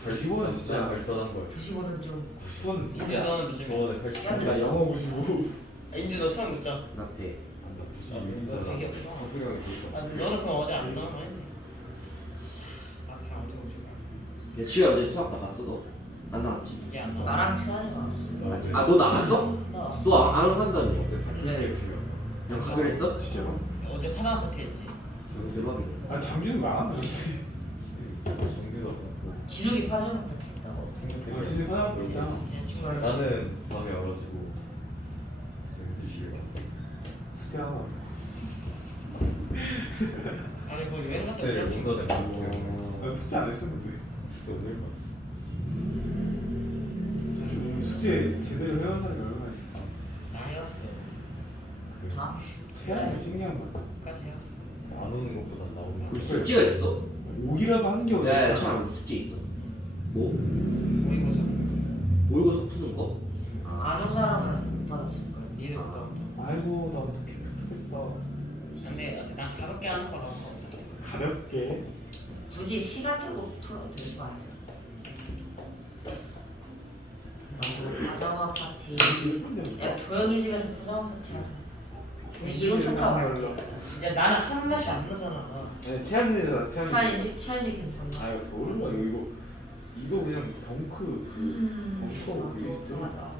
95는 진짜. 발전한 거야. 95는 좀 95는 이제 진짜. 너는 요즘. 저번에 80. 야, 나 영어 95. 인제 너 처음 묻자. 나 100. 너 되게 없어. 고수경 아, 너는 그럼 어제 안 나온 거 아니지? 아, 그냥 어제 오지. 야 지금 어제 수학 나갔어 너? 안 나갔지? 이게 안 나왔어. 나랑 시간이 많았어. 아 너 나갔어? 나 너안 한다며. 어제 파티시에 필요. 형 가기로 했어? 진짜로? 어제 파나 파티 했지. 대박이네. 아 장준은 망한다. 정규도 진욱이 파전을 했다고. 이거 진짜 하나밖에 없잖아. 그냥 친구랑. 나는 밤에 얼어지고 지금 뒤시게 봤지. 숙제 하나. 아니 거기 왜 갔다 그때 그랬지? 문서대 보고 나 숙제 안 했었는데. 숙제 오늘 봤어. 숙제 제대로 해온 사람이 얼마나 있을까? 나 해왔어. 다? 체하면서 신기한 거. 까지 해왔어. 안 오는 것보다 나오면 우리 숙제가 있어? 오기라도 하는 게 어디 야, 있어? 참 숙제 있어. 뭐? 모의고사. 모의고사 푸는 거? 아는 사람은 못 받았을 거야. 니들 못 받았다. 아이고 나 어떻게 좋겠다. 근데 어차피 난 가볍게 하는 거라서. 가볍게. 굳이 시간 주고 풀어도 되는 거 아니야? 파자마 파티. 야 도영이 집에서 파자마 파티 하자. 그냥 이거 차 타고 갈게. 이제 나는 한 맛이 안 나잖아. 네, 체한이다 체한. 차이지 괜찮나? 아유 모른다 이거 그냥 덩크 덩크 리스트. 맞아.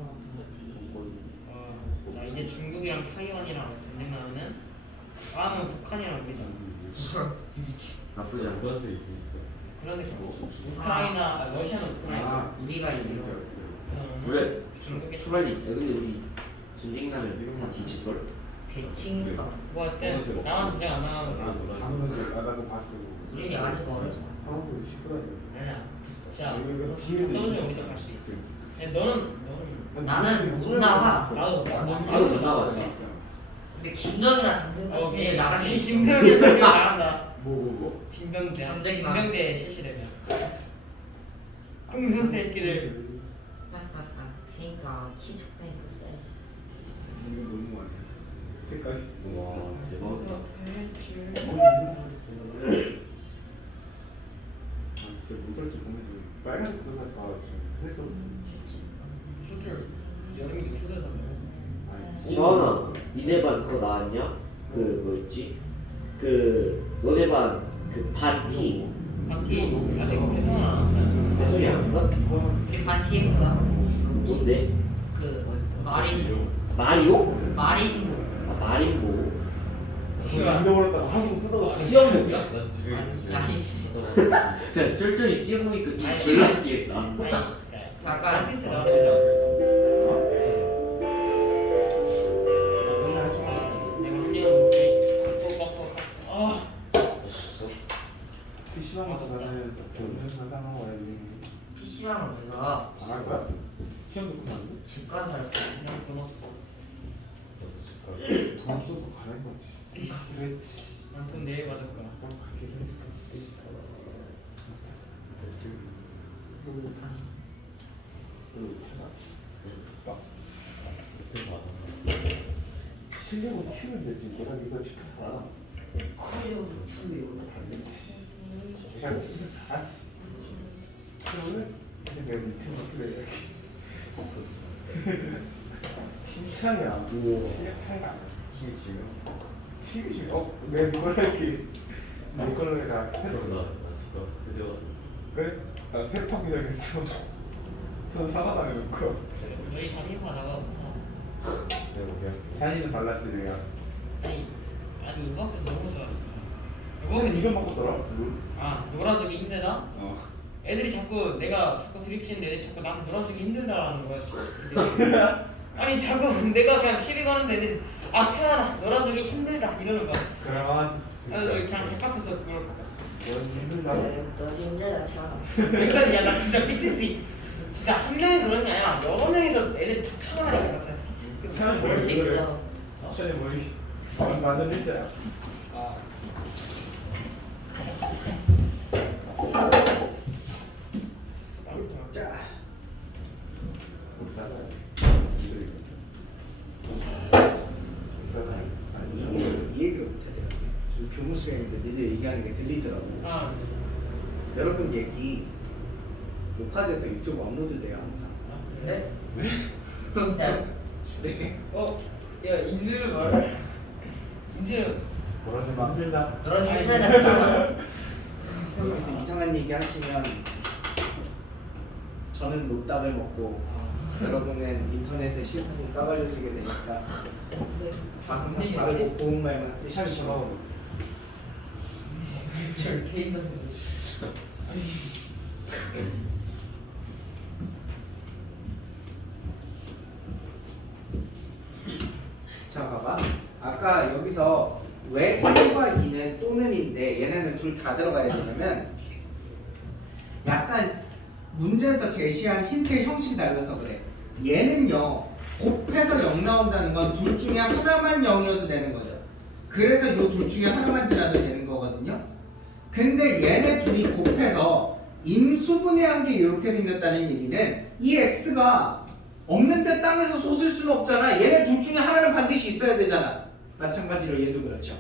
자 이제 중국이랑 타이완이랑 전쟁 나면은 다음은 북한이랑 우리다. 나쁘지 않아. 노란색 입으니까 그런 느낌 없어. 우크라이나, 러시아는 우크라이나. 아 우리가 이겨. 그래. 중국의 초반이 근데 우리 전쟁 나면 다 뒤질 걸. 대칭성. 뭐 할때 나만 전쟁 안 나가면 그래. 방금은 나도 봤어. 우리 아직 어려서. 방금 시끄러워. 아니야. 진짜 이거 뒤에 떨어지면 우리도 갈 수 있어. 근데 너는 나는 못 나가. 나도 못 나가. 나도 못 나가지. 근데 김정이나 장군 같은 애 나갈 수 있어. 김병재 전쟁 나간다. 뭐 김병재. 전쟁 김병재 실시되면. 뚱순 새끼들. 그러니까 키 적다니까 쎄. 이거 너무 많아. 색깔이. 와 대박이다. 아 진짜 무설지 보면 빨간색 도 살까 지금 색깔 수술 여름이 수술해서 지원아, 니네 반 그거 나왔냐? 그 뭐였지? 그 너네 반 그 반티 바퀴 아직 개선은 안 왔어요. 배송이 안 왔어? 우리 반티에 뭐야? 뭔데? 그 말이 마리오? 마린 마린보. 잃어버렸다가 하수구 뜯어졌어. 수영복이야? 난 지금 아이씨. 그냥 쫄쫄이 수영복이니까 아니, 지금 웃기겠다. 아니 약간 원피스 나왔지 않았어? 내가 훈련 PC방 가서 나는 결혼해서 상황 와야지. PC방을 내가 안 할 거야? 시험 듣고 나는데? 집 가서 할 거야. 그냥 돈 없어. 돈 없어서 가는 거지. 그랬지. 난돈 내일 받을 거야. 그럼 가기로 했지. 실력으로 키우면 되지. 내가 이거 시켜봐. 그렇지. 내가 무슨 잘하지. 그러면 이제 내가 밑에 맡기래. 팀 차이야. 실력 차이가 아니야. 팀이 지금. 팀이 지금. 내가 이걸 할게. 내 거를 내가 그럼 나 집가 데려가서 그래? 나 세판 그려야겠어. 선 사과 당해놓고. 너희 자기 받아가. 내가 그냥 산이는 발랐지 내가. 아니 이만큼 너무 좋아. 이거는 이걸 바꿨더라. 놀아주기 힘들다? 어. 애들이 자꾸 내가 자꾸 드립치는데 애들이 자꾸 난 놀아주기 힘들다라는 거야. 아니 자꾸 내가 그냥 시비 거는데 애들이 태연아 놀아주기 힘들다 이러는 거야. 그럼 그래서 그냥 개빡쳐서 그걸 바꿨어. 넌 힘들다. 너 힘들다 참. 일단 야나 진짜 BTS 진짜 한 명이 그런 게 아니라 여러 명이서 애들 다 쳐나가는 거 같아. 차라리 볼 수 있어. 차라리 머리. 완전 일자야. 자, 이 얘기를 못해요. 지금 교무 시간인데 니들 얘기하는 게 들리더라고. 여러분 얘기 녹화돼서 유튜브 업로드돼요 항상. 그래? 진짜. 네. 야 인주를 말. 인주를 뭐라지 마. 힘들다. 너랑 힘들다 참. 여기서 이상한 얘기 하시면 저는 노딱을 먹고 여러분은 인터넷에 시선이 까발려지게 되니까 항상 바르고 고운 말만 쓰시고 저렇게 있는 거. 자 봐봐 아까 여기서 왜 1과 2는 또는인데 얘네는 둘 다 들어가야 되냐면 약간 문제에서 제시한 힌트의 형식이 달라서 그래. 얘는요 곱해서 0 나온다는 건 둘 중에 하나만 0이어도 되는 거죠. 그래서 이 둘 중에 하나만 지나도 되는 거거든요. 근데 얘네 둘이 곱해서 인수분해한 게 이렇게 생겼다는 얘기는 이 x가 없는데 땅에서 솟을 수는 없잖아. 얘네 둘 중에 하나는 반드시 있어야 되잖아. 마찬가지로 얘도 그렇죠.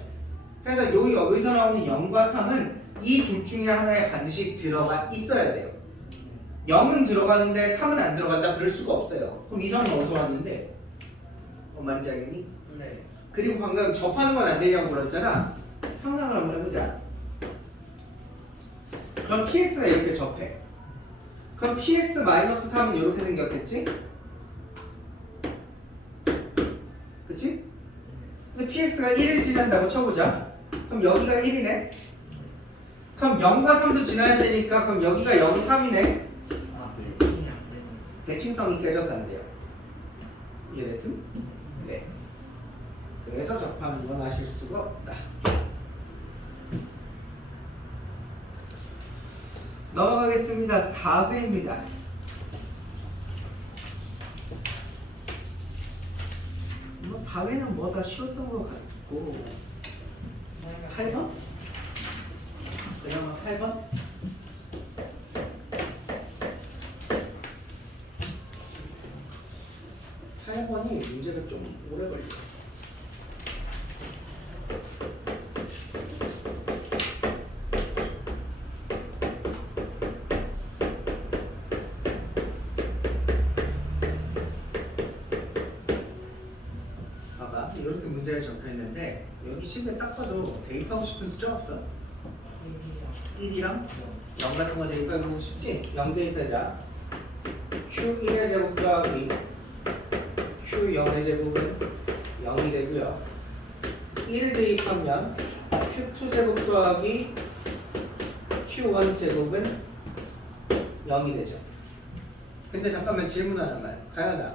그래서 여기서 나오는 0과 3은 이 둘 중에 하나에 반드시 들어가 있어야 돼요. 0은 들어가는데 3은 안 들어간다 그럴 수가 없어요. 그럼 이 3은 어디서 왔는데? 뭔지 알겠니? 네. 그리고 방금 접하는 건 안 되냐고 그랬잖아. 상상을 한번 해보자. 그럼 px가 이렇게 접해. 그럼 px-3은 이렇게 생겼겠지? 그치? 근데 px가 1을 지난다고 쳐보자. 그럼 여기가 1이네? 그럼 0과 3도 지나야 되니까 그럼 여기가 0, 3이네? 대칭이 안 되는. 대칭성이 깨져서 안 돼요. 이해됐음? 네. 그래서 접하는 건 하실 수가 없다. 넘어가겠습니다. 4배입니다. 뭐 4배는 뭐 다 쉬웠던 것 같고 8번? 그러면 8번? 8번이 문제가 좀 오래 걸려. 봐봐, 이렇게 문제를 접했는데 여기 식을 딱 봐도 대입하고 싶은 숫자 없어? 1이랑 0 같은 거 대입하고 싶지? 0 대입하자. Q1의 제곱 더하기 Q Q0의 제곱은 0이 되고요. 1 대입하면 Q2 제곱 더하기 Q1 제곱은 0이 되죠. 근데 잠깐만 질문 하나만. 가연아,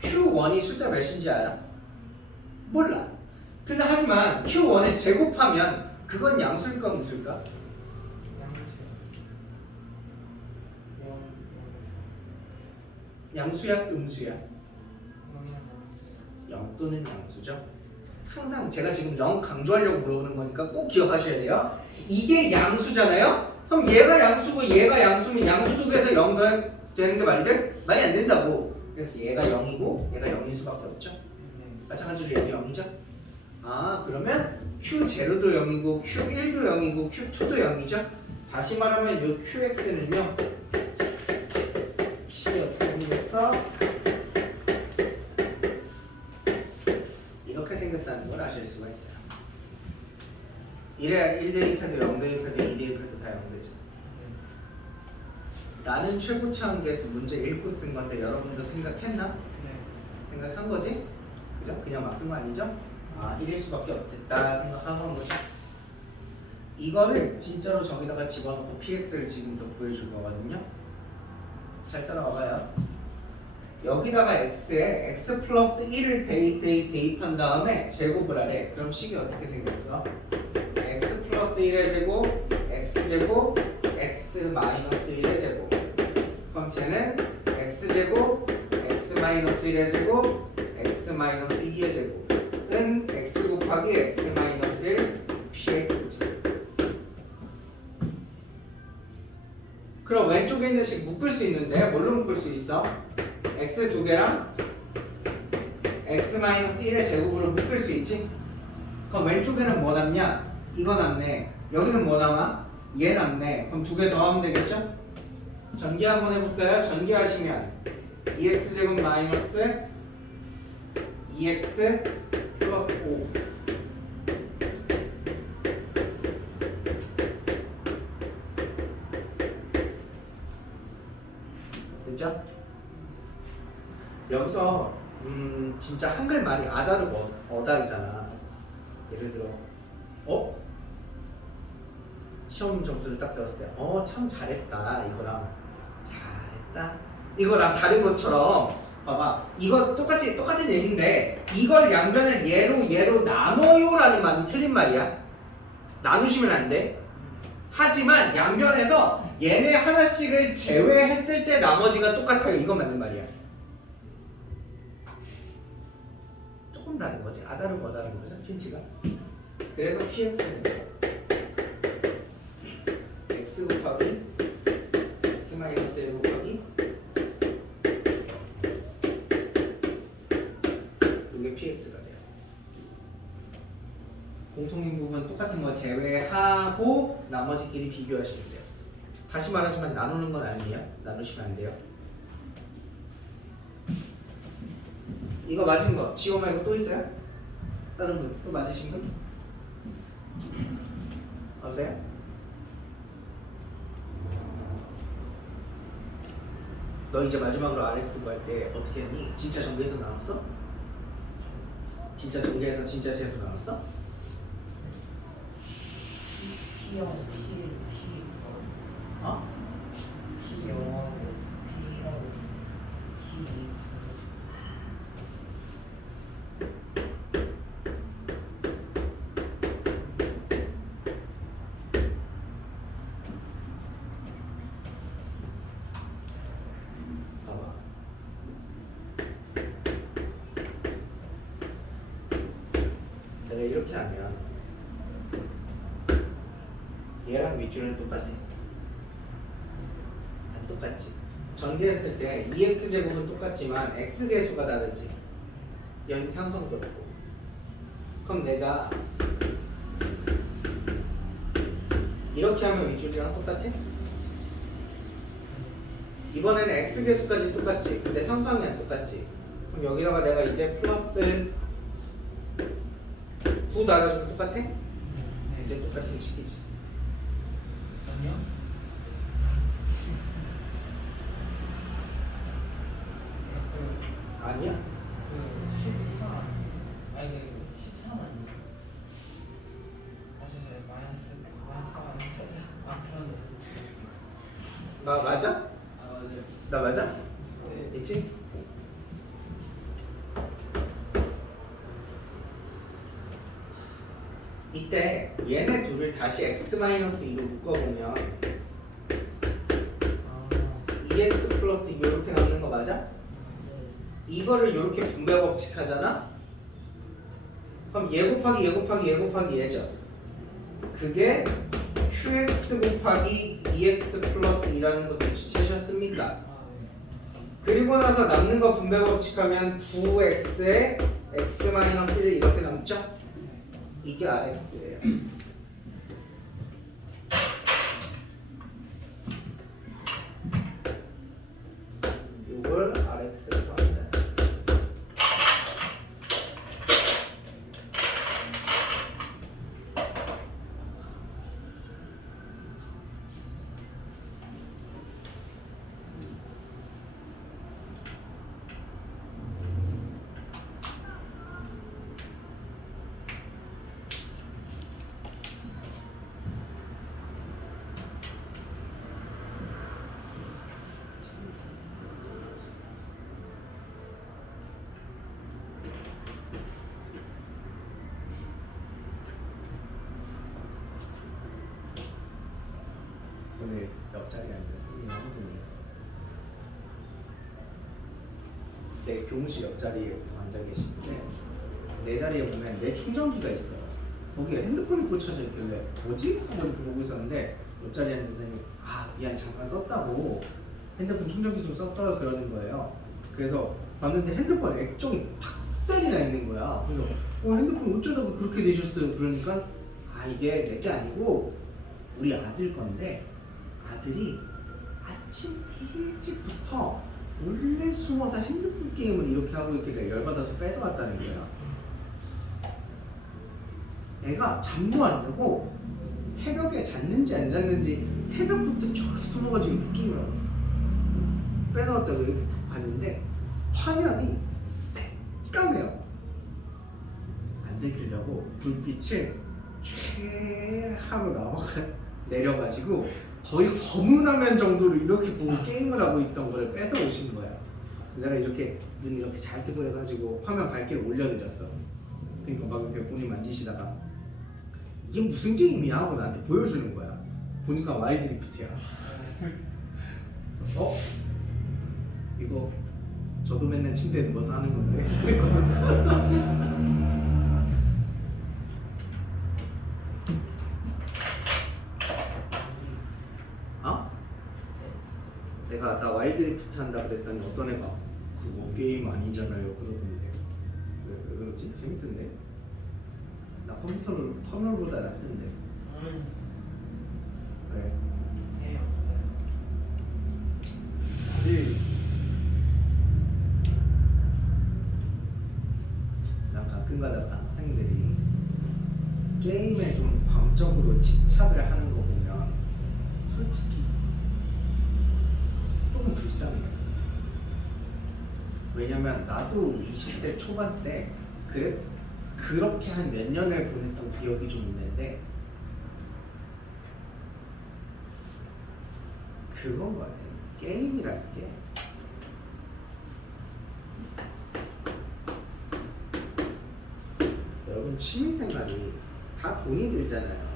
Q1이 숫자 몇인지 알아? 몰라. 근데 하지만 Q1을 제곱하면 그건 양수일까 음수일까? 양수야 음수야? 0 또는 양수죠. 항상 제가 지금 0 강조하려고 물어보는 거니까 꼭 기억하셔야 돼요. 이게 양수잖아요? 그럼 얘가 양수고 얘가 양수면 양수 두 개에서 0 되는 게 말이 돼? 말이 안 된다고. 그래서 얘가 0이고 얘가 0일 수밖에 없죠. 마찬가지로 얘도 0이죠. 아, 그러면 Q0도 0이고 Q1도 0이고 Q2도 0이죠. 다시 말하면 이 QX는요 C가 어떻게 생겼어? 이렇게 생겼다는 걸 아실 수가 있어요. 1 대입해도 0 대입해도 2 대입해도 다 0되죠. 나는 최고차 한계수 문제 읽고 쓴 건데 여러분도 생각했나? 생각한 거지? 그죠? 그냥 막 쓴 거 아니죠? 아, 1일 수밖에 없겠다 생각한 거죠. 이거를 진짜로 저기다가 집어넣고 px를 지금부터 구해줄 거거든요. 잘 따라와봐요. 여기다가 x에 x 플러스 1을 대입한 다음에 제곱을 하래. 그럼 식이 어떻게 생겼어? x 플러스 1의 제곱, x 제곱, x 마이너스 1의 제곱. 그럼 쟤는 x 제곱, x 마이너스 1의 제곱, x 마이너스 2의 제곱은 x 곱하기 x 마이너스 1 px죠. 그럼 왼쪽에 있는 식 묶을 수 있는데 뭘로 묶을 수 있어? x 두 개랑 x 마이너스 1의 제곱으로 묶을 수 있지? 그럼 왼쪽에는 뭐 남냐? 이거 남네. 여기는 뭐 남아? 얘 남네. 그럼 두 개 더 하면 되겠죠? 전기 한번 해볼까요? 전기하시면 2x 제곱 마이너스 2x 플러스 5 됐죠? 여기서 진짜 한글말이 아다르고 어다르잖아. 예를 들어 시험 점수를 딱 들었을 때 참 잘했다 이거랑 잘했다 이거랑 다른 것처럼 봐봐. 이거 똑같은 얘기인데 이걸 양변을 얘로 나눠요라는 말은 틀린 말이야. 나누시면 안 돼. 하지만 양변에서 얘네 하나씩을 제외했을 때 나머지가 똑같아요. 이거 맞는 말이야. 조금 다른 거지. 아다르고 어다른 거죠. 핀트가. 그래서 px는 x 곱하기 x 마이너스 1 곱하기 이게 px가 돼요. 공통인 부분 똑같은 거 제외하고 나머지끼리 비교하시면 돼요. 다시 말하지만 나누는 건 아니에요. 나누시면 안 돼요. 이거 맞은 거 지호 말고 또 있어요? 다른 분 또 맞으신 분? 없어요? 너 이제 마지막으로 RX 구할 때 어떻게 했니? 진짜 전개해서 나왔어? 진짜 전개해서 진짜 제로 나왔어? P0, P1, 어? P0, P1, P2. 봐봐. 내가 이렇게 하면 얘랑 윗줄은 똑같아. 안 똑같지. 전개했을 때 2x제곱은 똑같지만 x계수가 다르지. 연상성도 없고. 그럼 내가 이렇게 하면 윗줄이랑 똑같아? 이번에는 x계수까지 똑같지. 근데 상수항이 안 똑같지. 그럼 여기다가 내가 이제 플러스 9 달아주면 똑같아? 이제 똑같은 식이지. 아니요. 아니야. 맞아? 아 맞아요. 나 맞아? 네. 있지? 이때 얘네 둘을 다시 x-2로 묶어보면 2x 플러스 이렇게 남는 거 맞아? 이거를 이렇게 분배 법칙 하잖아? 그럼 얘 곱하기 얘 곱하기 얘 곱하기 얘죠. 그게 qx 곱하기 2x 플러스 2라는 것도 지치셨습니까? 그리고 나서 남는 거 분배 법칙하면 9x에 x-1 이렇게 남죠? 이게 rx예요. 이걸 rx라고 합니다. 오늘 옆자리 앉아서 하거든요. 내 교무실 옆자리에 앉아 계시는데 내 자리에 보면 내 충전기가 있어. 거기에 핸드폰이 꽂혀져 있길래 뭐지? 하고 이렇게 보고 있었는데 옆자리에 앉은 선생님이 미안 잠깐 썼다고 핸드폰 충전기 좀 썼어요 그러는 거예요. 그래서 봤는데 핸드폰 액정이 팍살이 나 있는 거야. 그래서 핸드폰 어쩌다가 그렇게 되셨어요? 그러니까 이게 내 게 아니고 우리 아들 건데 아들이 아침 일찍부터 몰래 숨어서 핸드폰 게임을 이렇게 하고 있길래 열받아서 뺏어갔다는 거야. 애가 잠도 안 자고 새벽에 잤는지 안 잤는지 새벽부터 저렇게 숨어가지고 그 게임을 하고 있어. 뺏어갔다고 이렇게 딱 봤는데 화면이 새까매요. 안 들키려고 불빛을 촤 하고 내려가지고 거의 검은 화면 정도로 이렇게 보고 게임을 하고 있던 거를 뺏어 오신 거야. 그래서 내가 이렇게 눈 이렇게 잘 뜨고 해가지고 화면 밝기를 올려드렸어. 그러니까 막 이렇게 본인 만지시다가 이게 무슨 게임이야 하고 나한테 보여주는 거야. 보니까 와일드 리프트야. 이거 저도 맨날 침대에 누워서 하는 건데 그랬거든. 내가 나 와일드 리프트 한다 그랬더니 어떤 애가 그거 게임 아니잖아요 그러던데. 왜 그러지? 재밌던데. 나 컴퓨터보다 낫던데. 왜? 재미없어요. 난 가끔가다 학생들이 게임에 좀 광적으로 집착을 하는 거 보면 솔직히 조금 불쌍해요. 왜냐면 나도 20대 초반 때 그렇게 한 몇 년을 보냈던 기억이 좀 있는데 그건 것 같아요. 게임이랄 게 여러분 취미생활이 다 돈이 들잖아요.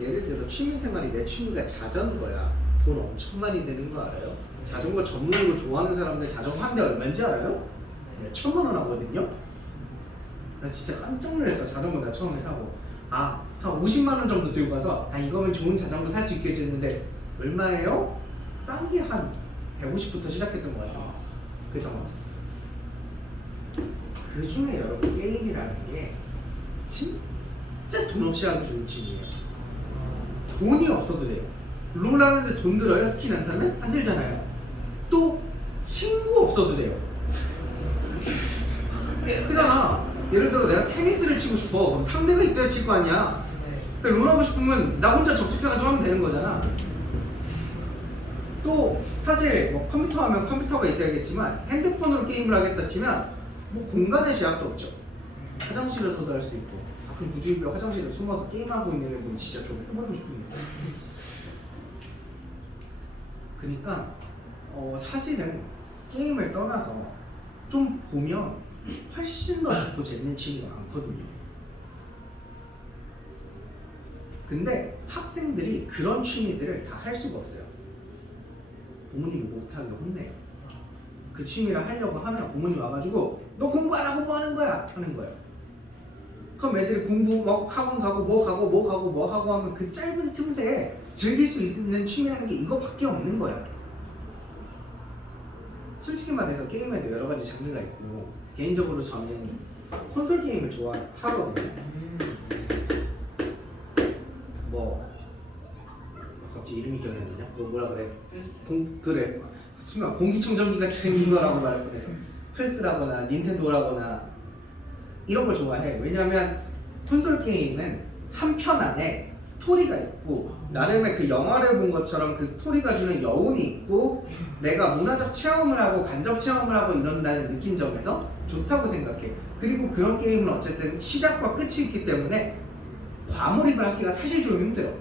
예를 들어 취미생활이 내 취미가 자전거야. 돈 엄청 많이 드는 거 알아요? 자전거 전문으로 좋아하는 사람들 자전거 한 대 얼마인지 알아요? 몇 천만 원 하거든요? 나 진짜 깜짝 놀랐어. 자전거 나 처음에 사고 한 50만 원 정도 들고 가서 이거면 좋은 자전거 살 수 있겠지 했는데 얼마예요? 싼 게 한 150부터 시작했던 것 같아요. 그랬던 것 같아요. 그 중에 여러분 게임이라는 게 진짜 돈 없이 하기 좋은 취미예요. 돈이 없어도 돼요. 롤 하는데 돈 들어요? 스킨 안 사면? 안 들잖아요. 또 친구 없어도 돼요. 그잖아. 예를 들어 내가 테니스를 치고 싶어. 그럼 상대가 있어야 칠 거 아니야. 롤 하고 싶으면 나 혼자 접속해가지고 하면 되는 거잖아. 또 사실 뭐 컴퓨터 하면 컴퓨터가 있어야겠지만 핸드폰으로 게임을 하겠다 치면 뭐 공간의 제약도 없죠. 화장실에서도 할 수 있고 가끔 굳이 화장실에 숨어서 게임하고 있는 애분 진짜 좀 해보고 싶은데 그러니까 사실은 게임을 떠나서 좀 보면 훨씬 더 좋고 재밌는 취미가 많거든요. 근데 학생들이 그런 취미들을 다 할 수가 없어요. 부모님이 못하게 혼내요. 그 취미를 하려고 하면 부모님 와가지고 너 공부 안 하고 뭐 하는 거야? 하는 거예요. 그럼 애들이 공부 막 학원 가고 뭐 가고 뭐 가고 뭐 하고 하면 그 짧은 틈새에 즐길 수 있는 취미라는 게 이거밖에 없는 거야. 솔직히 말해서 게임에도 여러 가지 장르가 있고 개인적으로 저는 콘솔 게임을 좋아하거든요. 뭐 갑자기 이름이 기억이 안 나냐? 그거 뭐라 그래? 그래 순간 공기청정기가 생긴 거라고 말할 뻔해서 플스라거나 닌텐도라거나 이런 걸 좋아해. 왜냐면 콘솔 게임은 한 편 안에 스토리가 있고 나름의 그 영화를 본 것처럼 그 스토리가 주는 여운이 있고 내가 문화적 체험을 하고 간접 체험을 하고 이런다는 느낀 점에서 좋다고 생각해. 그리고 그런 게임은 어쨌든 시작과 끝이 있기 때문에 과몰입을 하기가 사실 좀 힘들어.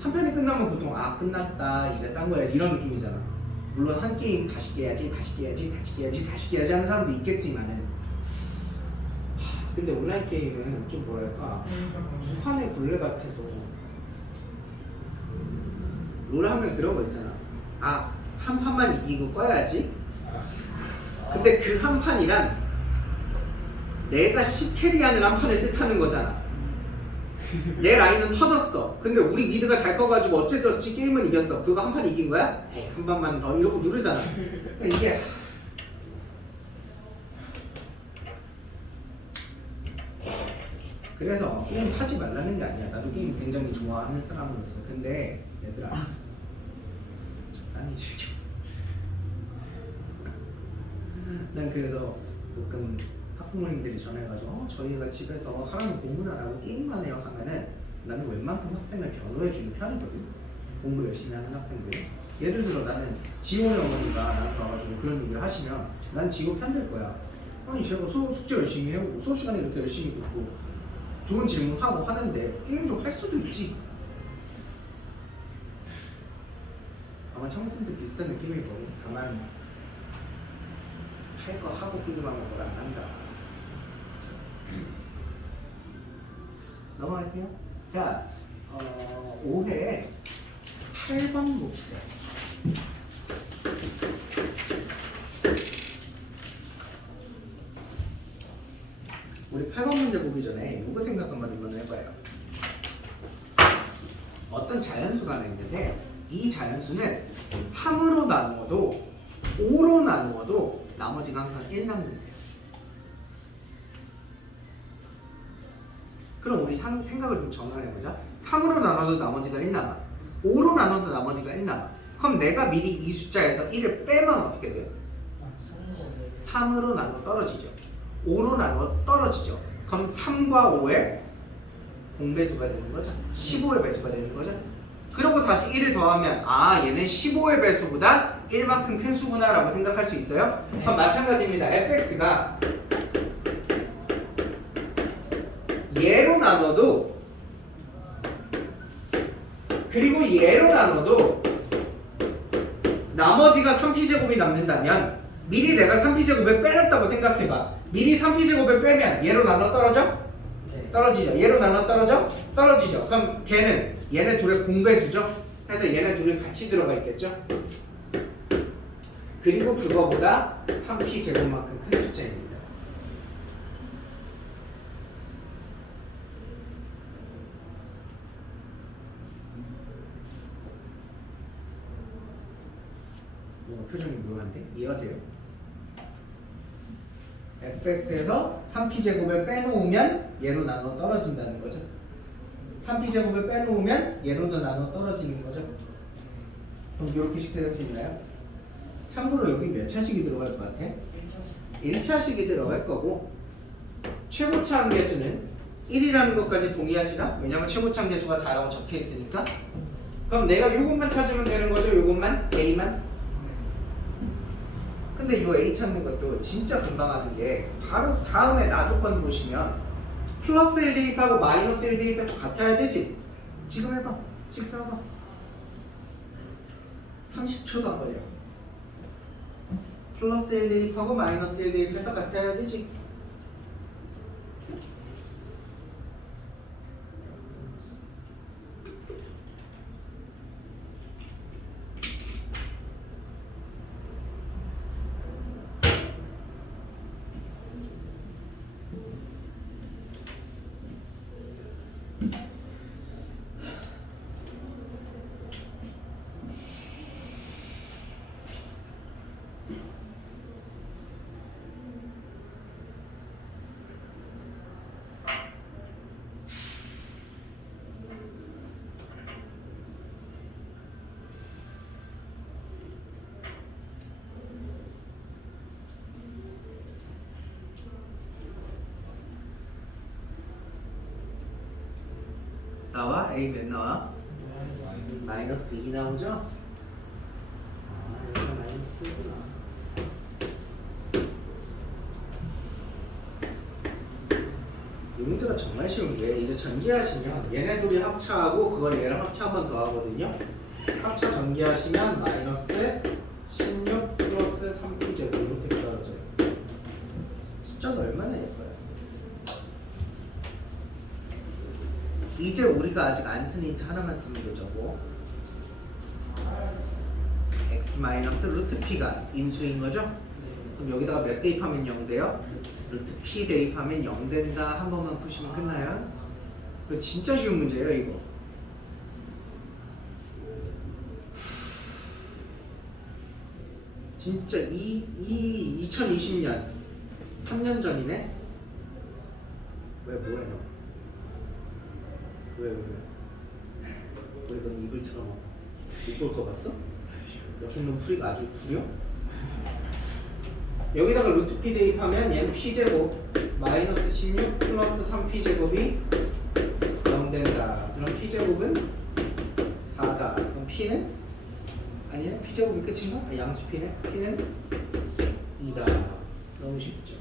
한 편이 끝나면 보통 아 끝났다 이제 딴 거 해야지 이런 느낌이잖아. 물론 한 게임 다시 깨야지 하는 사람도 있겠지만은 근데 온라인 게임은 좀 뭐랄까 무한의 굴레 같아서 롤 하면 그런 거 있잖아. 아 한 판만 이기고 꺼야지. 근데 그 한 판이란 내가 10캐리하는 한 판을 뜻하는 거잖아. 내 라인은 터졌어. 근데 우리 미드가 잘 커가지고 어째저찌 게임은 이겼어. 그거 한 판 이긴 거야? 에이, 한 판만 더 이러고 누르잖아. 그러니까 이게 그래서 게임 하지 말라는 게 아니야. 나도 게임 굉장히 좋아하는 사람으로서. 근데 얘들아 적당히 즐겨. 난 그래서 가끔 학부모님들이 전해가지고 저희가 집에서 하라는 공부는 안 하고 게임만 해요 하면은 나는 웬만큼 학생을 변호해주는 편이거든. 공부 열심히 하는 학생들. 예를 들어 나는 지호의 어머니가 나한테 와가지고 그런 얘기를 하시면 난 지호 편들 거야. 아니 제가 숙제 열심히 해오고 수업 시간에 이렇게 열심히 듣고 좋은 질문하고 하는데 게임 좀 할 수도 있지. 아마 청순도 비슷한 느낌일 거고 다만 할 거 하고 게임하면 뭘 안 한다. 넘어갈게요. 자, 5회 8번 봅시다. 우리 8번 문제 보기 전에 이거 생각 한번 해봐요. 어떤 자연수가 하나 있는데 이 자연수는 3으로 나누어도 5로 나누어도 나머지가 항상 1 남는데요. 그럼 우리 생각을 좀 전환해보자. 3으로 나눠도 나머지가 1 남아. 5로 나눠도 나머지가 1 남아. 그럼 내가 미리 이 숫자에서 1을 빼면 어떻게 돼요? 3으로 나눠 떨어지죠. 5로 나눠 떨어지죠. 그럼 3과 5의 공배수가 되는 거죠. 15의 배수가 되는 거죠. 그러고 다시 1을 더하면 아 얘는 15의 배수보다 1만큼 큰 수구나 라고 생각할 수 있어요. 그럼 마찬가지입니다. fx가 얘로 나눠도 그리고 얘로 나눠도 나머지가 3p제곱이 남는다면 미리 내가 3p제곱을 빼놨다고 생각해봐. 미리 3p제곱을 빼면 얘로 나눠 떨어져? 떨어지죠. 얘로 나눠 떨어져? 떨어지죠. 그럼 걔는 얘네 둘의 공배수죠. 그래서 얘네 둘이 같이 들어가 있겠죠. 그리고 그거보다 3p제곱만큼 큰 숫자입니다. 표정이 묘한데? 이해가 돼요? fx에서 3p제곱을 빼놓으면 얘로 나눠 떨어진다는 거죠. 3p제곱을 빼놓으면 얘로도 나눠 떨어지는 거죠. 그럼 이렇게씩 쓸 수 있나요? 참고로 여기 몇 차식이 들어갈 것 같아? 1차식이 들어갈 거고 최고차 함계수는 1이라는 것까지 동의하시나? 왜냐면 최고차 함계수가 4라고 적혀 있으니까. 그럼 내가 이것만 찾으면 되는 거죠? 이것만? A만? 근데 이 A 찾는 것도 진짜 금방 하는 게 바로 다음에 나 조건 보시면 플러스 1 대입하고 마이너스 1 대입해서 같아야 되지. 지금 해봐. 식수해봐. 30초도 안 걸려. 플러스 1 대입하고 마이너스 1 대입해서 같아야 되지. 나와? A 몇 나와? 마이너스 2 나오죠? 아, 여기가 마이너스 1구나. 이 문제가 정말 쉬운 게 이제 전기하시면 얘네 둘이 합차하고 그걸 얘랑 합차 한 번 더 하거든요. 합차 전기하시면 마이너스 16 플러스 3p제곱 이렇게 떨어져요. 숫자가 얼마나 예뻐요. 이제 우리가 아직 안 쓴 힌트 하나만 쓰면 되죠. 뭐? x 마이너스 루트 p가 인수인 거죠? 그럼 여기다가 몇 대입하면 0 돼요? 루트 p 대입하면 0 된다. 한 번만 푸시면 끝나요. 이거 진짜 쉬운 문제예요, 이거. 진짜 2020년 3년 전이네. 왜 뭐해 너? 왜 넌 입을 틀어먹어? 못 볼 거 봤어? 옆에 놈 풀이가 아주 구려? 여기다가 루트 p 대입하면 얘는 p제곱 마이너스 16 플러스 3p제곱이 0 된다. 그럼 p제곱은 4다. 그럼 p는? 아니야? p제곱이 끝인가? 아, 양수 p네? p는 2다. 너무 쉽죠?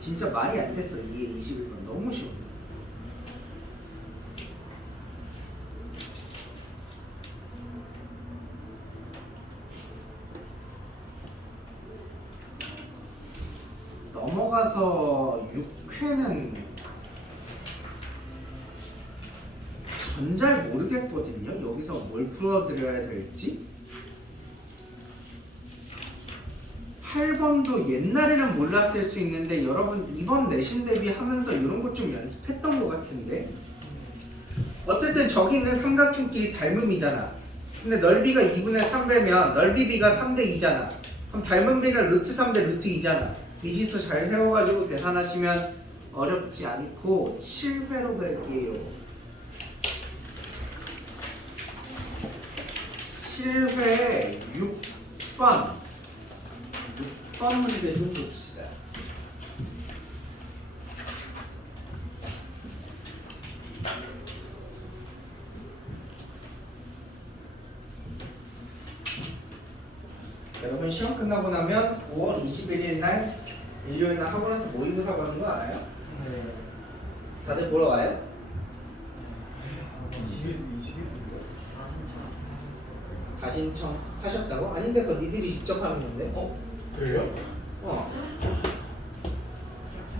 진짜 말이 안 됐어. 이게 21번 너무 쉬웠어. 넘어가서 6회는 전 잘 모르겠거든요. 여기서 뭘 풀어드려야 될지. 8번도 옛날에는 몰랐을 수 있는데 여러분 이번 내신 대비하면서 이런 것 좀 연습했던 것 같은데. 어쨌든 저기 있는 삼각형끼리 닮음이잖아. 근데 넓이가 2분의 3배면 넓이 b가 3대 2잖아. 그럼 닮은 b는 루트 3대 루트 2잖아. 미지수 잘 세워가지고 계산하시면 어렵지 않고 7회로 갈게요. 7회 6번 문제 좀 봅시다. 여러분 시험 끝나고 나면 5월 21일 날 일요일 날 학원에서 모의고사 가는 거 알아요? 네. 다들 보러 와요? 20일 다 신청하셨다고? 아닌데 그거 니들이 직접 하는 건데? 그래요? 어.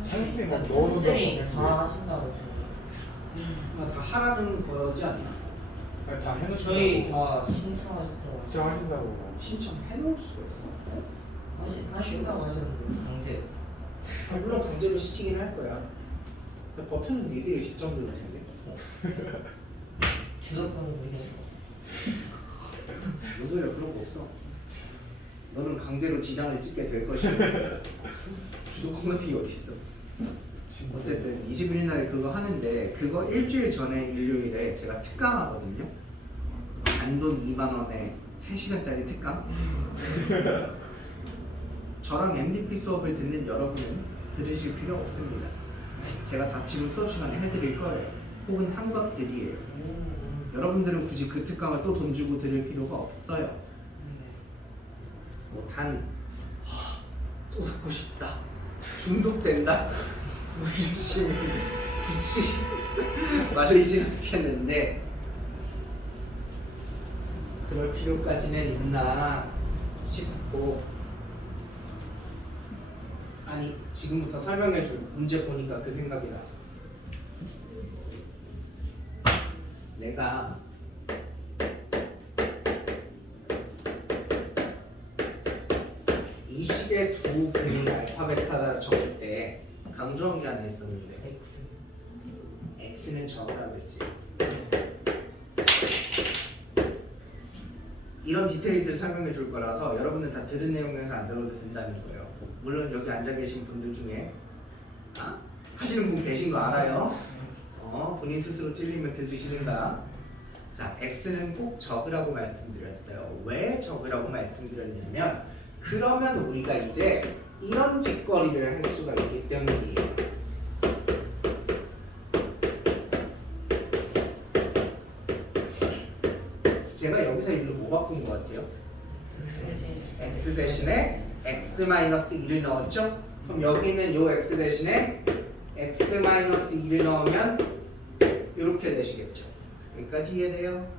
상식이 막 선생님이 넣어놓은 다 하신다고. 다 하라는 거지 않나? 다 해놓으시고 저희 다 신청하셨더라고요. 걱정하신다고. 신청해놓을 수가 있어? 하신다고 하셨는데 강제. 물론 강제로 시키긴 할 거야. 근데 버튼은 니들이 직접 눌러야 돼. 주도권을 우리가 잡았어. 뭔 소리야, 그런 거 없어. 너는 강제로 지장을 찍게 될 것이고 주도권 같은 게 어딨어. 어쨌든 21일 날에 그거 하는데 그거 일주일 전에 일요일에 제가 특강하거든요. 단돈 2만 원에 3시간짜리 특강. 저랑 MDP 수업을 듣는 여러분은 들으실 필요 없습니다. 제가 다 지금 수업 시간에 해드릴 거예요. 혹은 한 것들이에요. 여러분들은 굳이 그 특강을 또 돈 주고 들을 필요가 없어요. 또 듣고 싶다. 중독된다. 뭐 이러시 굳이 말리지 않겠는데 그럴 필요까지는 있나 싶고, 아니 지금부터 설명해줄 문제 보니까 그 생각이 나서 내가 이 식의 두 근이 알파 베타다 적을 때 강조한 게 하나 있었는데 X. x는 적으라고 했지. 이런 디테일들 설명해 줄 거라서 여러분들 다 들은 내용에서 안 들어도 된다는 거예요. 물론 여기 앉아 계신 분들 중에 하시는 분 계신 거 알아요. 본인 스스로 찔리면 들으시는가. 자, x는 꼭 적으라고 말씀드렸어요. 왜 적으라고 말씀드렸냐면 그러면 우리가 이제 이런 짓거리를 할 수가 있기 때문이에요. 제가 여기서 이를 뭐 바꾼 것 같아요? x 대신에 x-1을 넣었죠? 그럼 여기는 요 x 대신에 x-2를 넣으면 이렇게 되시겠죠? 여기까지 이해돼요?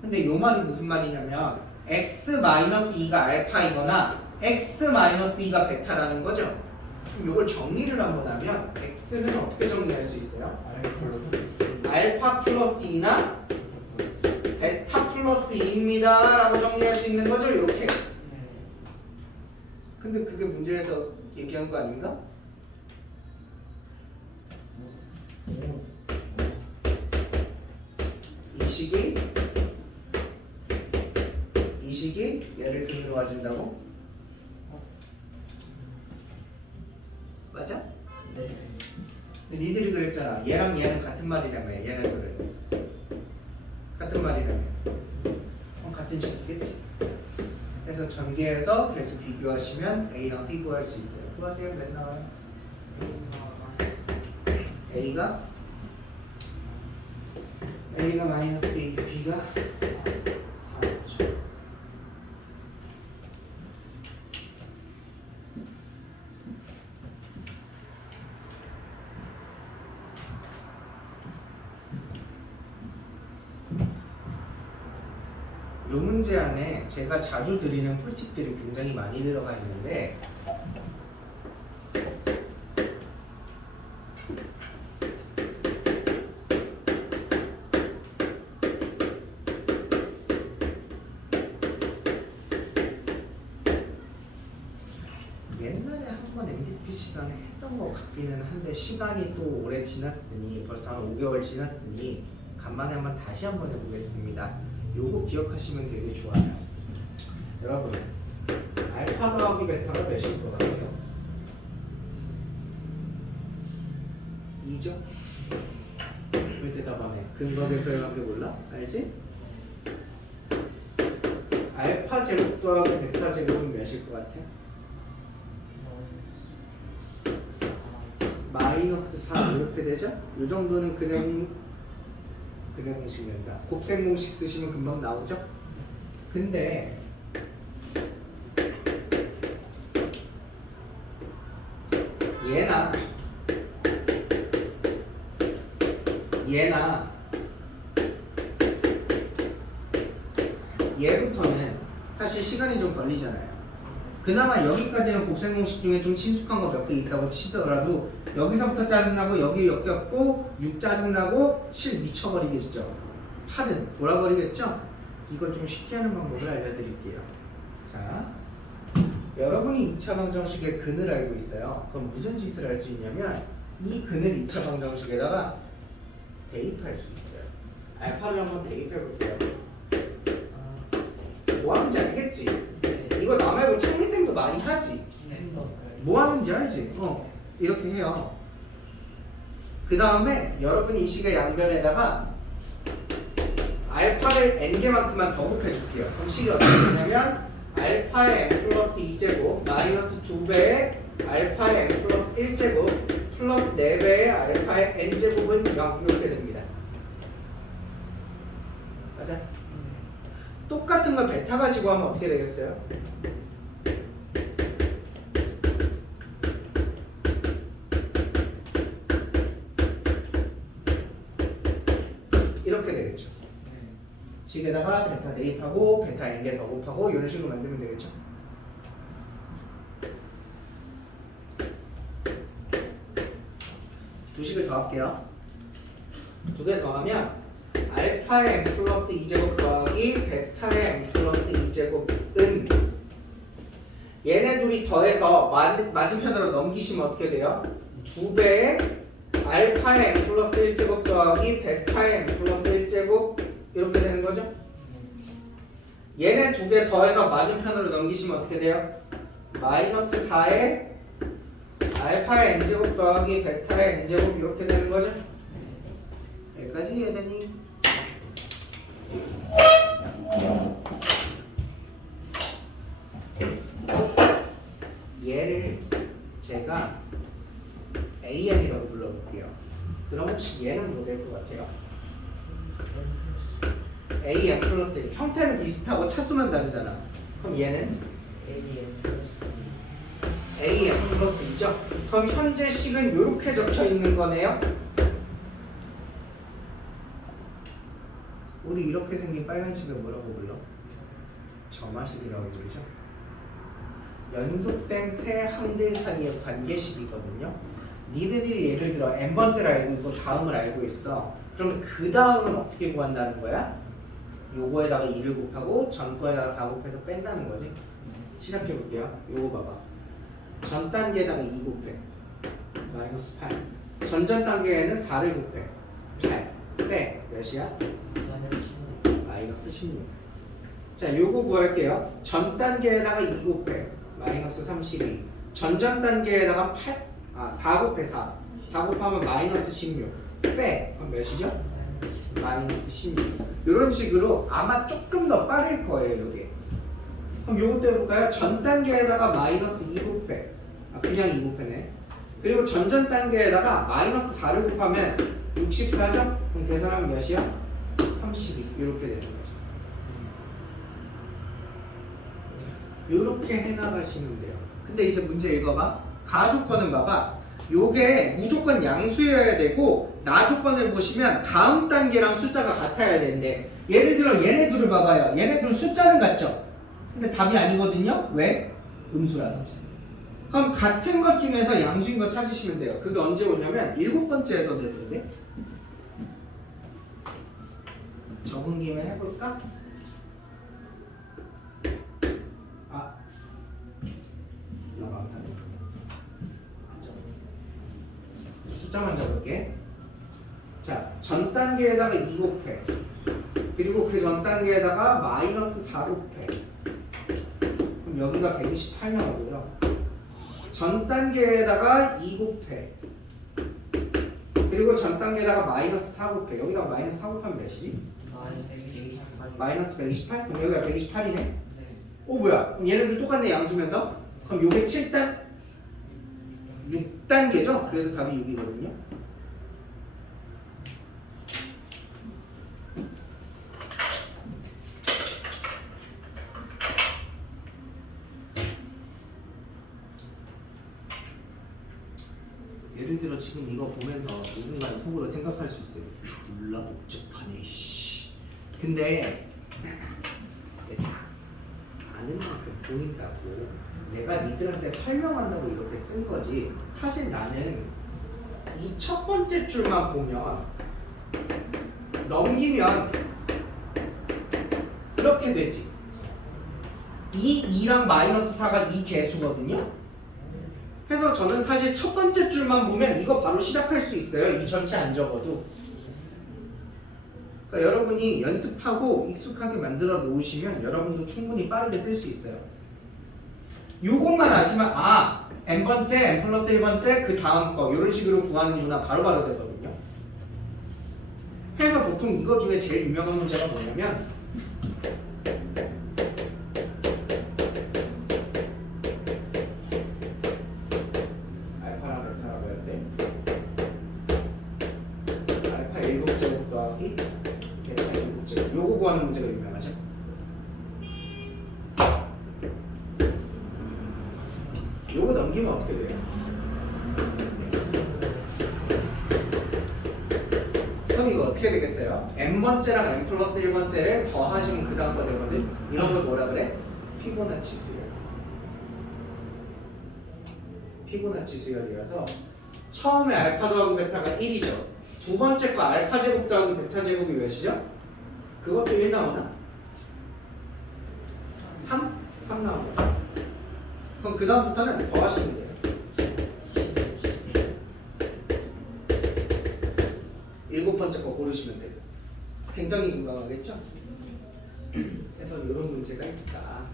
근데 요 말이 무슨 말이냐면 x-2가 알파이거나 x-2가 베타라는 거죠? 그럼 요걸 정리를 한번 하면 x는 어떻게 정리할 수 있어요? 알파 플러스 2나 베타 플러스 2입니다 라고 정리할 수 있는 거죠, 이렇게. 근데 그게 문제에서 얘기한 거 아닌가? 이 식이 얘를 근으로 가진다고? 맞아? 네. 근데 니들이 그랬잖아. 얘랑 얘는 같은 말이라며. 얘네들은 같은 말이라며. 같은 식이겠지. 그래서 전개해서 계속 비교하시면 A랑 B 구할 수 있어요. 구하세요. 몇 나와요? A가 마이너스 2, B가 4죠. 이 문제 안에 제가 자주 드리는 꿀팁들이 굉장히 많이 들어가 있는데 옛날에 한번 MDP 시간에 했던 것 같기는 한데 시간이 또 오래 지났으니 벌써 한 5개월 지났으니 간만에 한번 다시 한번 해보겠습니다. 요거 기억하시면 되게 좋아요. 여러분, 알파 더하기 베타가 몇일 것 같아요? 2죠? 왜 대답 안 해? 근거대 소형한테 몰라? 알지? 알파 제곱 더하기 베타 제곱은 몇일 것 같아? 마이너스 4 이렇게 되죠? 이 정도는 그냥 공식 된다. 곱셈 공식 쓰시면 금방 나오죠? 근데 얘부터는 사실 시간이 좀 걸리잖아요. 그나마 여기까지는 곱셈 공식 중에 좀 친숙한 거 몇 개 있다고 치더라도 여기서부터 짜증나고 여기 엮였고 6 짜증나고 7 미쳐버리겠죠. 8은 돌아버리겠죠. 이걸 좀 쉽게 하는 방법을 알려드릴게요. 자, 여러분이 2차 방정식의 근을 알고 있어요. 그럼 무슨 짓을 할 수 있냐면 이 근을 2차 방정식에다가 대입할 수 있어요. 알파를 한번 대입해 볼게요. 뭐 하는지 알겠지? 이거 나 말고 창민쌤도 많이 하지? 뭐 하는지 알지? 이렇게 해요. 그 다음에 여러분이 이 식의 양변에다가 알파를 n개만큼만 더 곱해줄게요. 그럼 식이 어떻게 되냐면 알파의 n 플러스 2제곱 마이너스 2배의 알파의 n 플러스 1제곱 플러스 4배의 알파의 n제곱은 0 이렇게 됩니다. 맞아? 똑같은 걸 베타 가지고 하면 어떻게 되겠어요? 이렇게 되겠죠. 식에다가 베타 대입하고 베타 n개 더 곱하고 이런 식으로 만들면 되겠죠. 두 식을 더할게요. 두 개 더하면 알파의 n 플러스 2제곱 더하기 베타의 n 플러스 2제곱은 얘네 둘이 더해서 맞은편으로 넘기시면 어떻게 돼요? 2배의 알파의 n 플러스 1제곱 더하기 베타의 n 플러스 1제곱 이렇게 되는 거죠? 얘네 두 개 더해서 맞은편으로 넘기시면 어떻게 돼요? 마이너스 4의 알파의 n제곱 더하기 베타의 n제곱 이렇게 되는 거죠? 여기까지 이해되니? 얘를 제가 AN이라고 불러볼게요. 그럼 혹시 얘는 뭐 될 것 같아요? AN 플러스 1. 형태는 비슷하고 차수만 다르잖아. 그럼 얘는 AN 플러스 2죠? 그럼 현재 식은 이렇게 적혀 있는 거네요. 우리 이렇게 생긴 빨간 식을 뭐라고 불러? 점화식이라고 부르죠. 연속된 세 항들 사이의 관계식이거든요. 니들이 예를 들어 n번째를 알고 있고 다음을 알고 있어. 그러면 그 다음은 어떻게 구한다는 거야? 요거에다가 2를 곱하고 전 거에다가 4 곱해서 뺀다는 거지. 시작해 볼게요. 요거 봐봐. 전 단계에다가 2 곱해 마이너스 8. 전전 단계에는 4를 곱해 8. 빼 몇이야? 마이너스 16. 자, 요거 구할게요. 전 단계에다가 2 곱해 마이너스 32. 전전 단계에다가 4 곱해 4. 4 곱하면 마이너스 16. 빼. 그럼 몇이죠? 마이너스 16. 이런 식으로 아마 조금 더 빠를 거예요, 이게. 그럼 요것도 해볼까요? 전 단계에다가 마이너스 2 곱해. 그냥 2 곱해네. 그리고 전전 단계에다가 마이너스 4를 곱하면 64죠? 그럼 계산하면 몇이야? 32. 이렇게 되는 거죠. 이렇게 해나가시면 돼요. 근데 이제 문제 읽어봐. 가 조건은 봐봐. 요게 무조건 양수여야 되고 나 조건을 보시면 다음 단계랑 숫자가 같아야 되는데 예를 들어 얘네 둘을 봐봐요. 얘네 둘 숫자는 같죠? 근데 답이 아니거든요. 왜? 음수라서. 그럼 같은 것 중에서 양수인 거 찾으시면 돼요. 그게 언제 오냐면 7번째에서 되는데 적은 김에 해볼까? 망상했어. 숫자만 적을게. 자, 전 단계에다가 2 곱해. 그리고 그 전 단계에다가 마이너스 4를 곱해. 그럼 여기가 128 나오고요. 전 단계에다가 2 곱해. 그리고 전 단계에다가 마이너스 4 곱해. 여기다가 마이너스 4 곱하면 몇이지? 마이너스 128? 그럼 여기가 128이네? 뭐야? 그럼 얘네들 똑같네, 양수면서? 그럼 요게 7단? 6단계죠? 그래서 답이 6이거든요. 예를 들어 지금 이거 보면서 누군가는 속으로 생각할 수 있어요. 졸라 복잡하네, 씨. 근데 아는 만큼 보인다고 내가 니들한테 설명한다고 이렇게 쓴 거지. 사실 나는 이 첫 번째 줄만 보면 넘기면 이렇게 되지. 이 2랑 마이너스 4가 이 개수거든요. 그래서 저는 사실 첫 번째 줄만 보면 이거 바로 시작할 수 있어요. 이 전체 안 적어도. 그러니까 여러분이 연습하고 익숙하게 만들어 놓으시면 여러분도 충분히 빠르게 쓸 수 있어요. 요것만 아시면 n번째, n 플러스 1번째, 그 다음 거 이런 식으로 구하는구나 바로바로 되거든요. 그래서 보통 이거 중에 제일 유명한 문제가 뭐냐면 알파랑 베타라고 할 때 알파 7제곱 더하기 베타 7제곱 요거 구하는 문제가 유명하죠. 요거 넘기면 어떻게 돼요? 그럼 이거 어떻게 되겠어요? n번째랑 n 플러스 1번째를 더하시면 그 다음 거 되거든. 이런 걸 뭐라 그래? 피보나치 수열. 피보나치 수열이라서 처음에 알파 더하기 베타가 1이죠. 두 번째 거 알파 제곱 더하기 베타 제곱이 몇이죠? 그것도 1 나오나? 3? 3 나옵니다. 그럼 그 다음부터는 더하시면 돼요. 일곱 번째 거 고르시면 돼요. 굉장히 공감하겠죠? 그래서 이런 문제가 있다.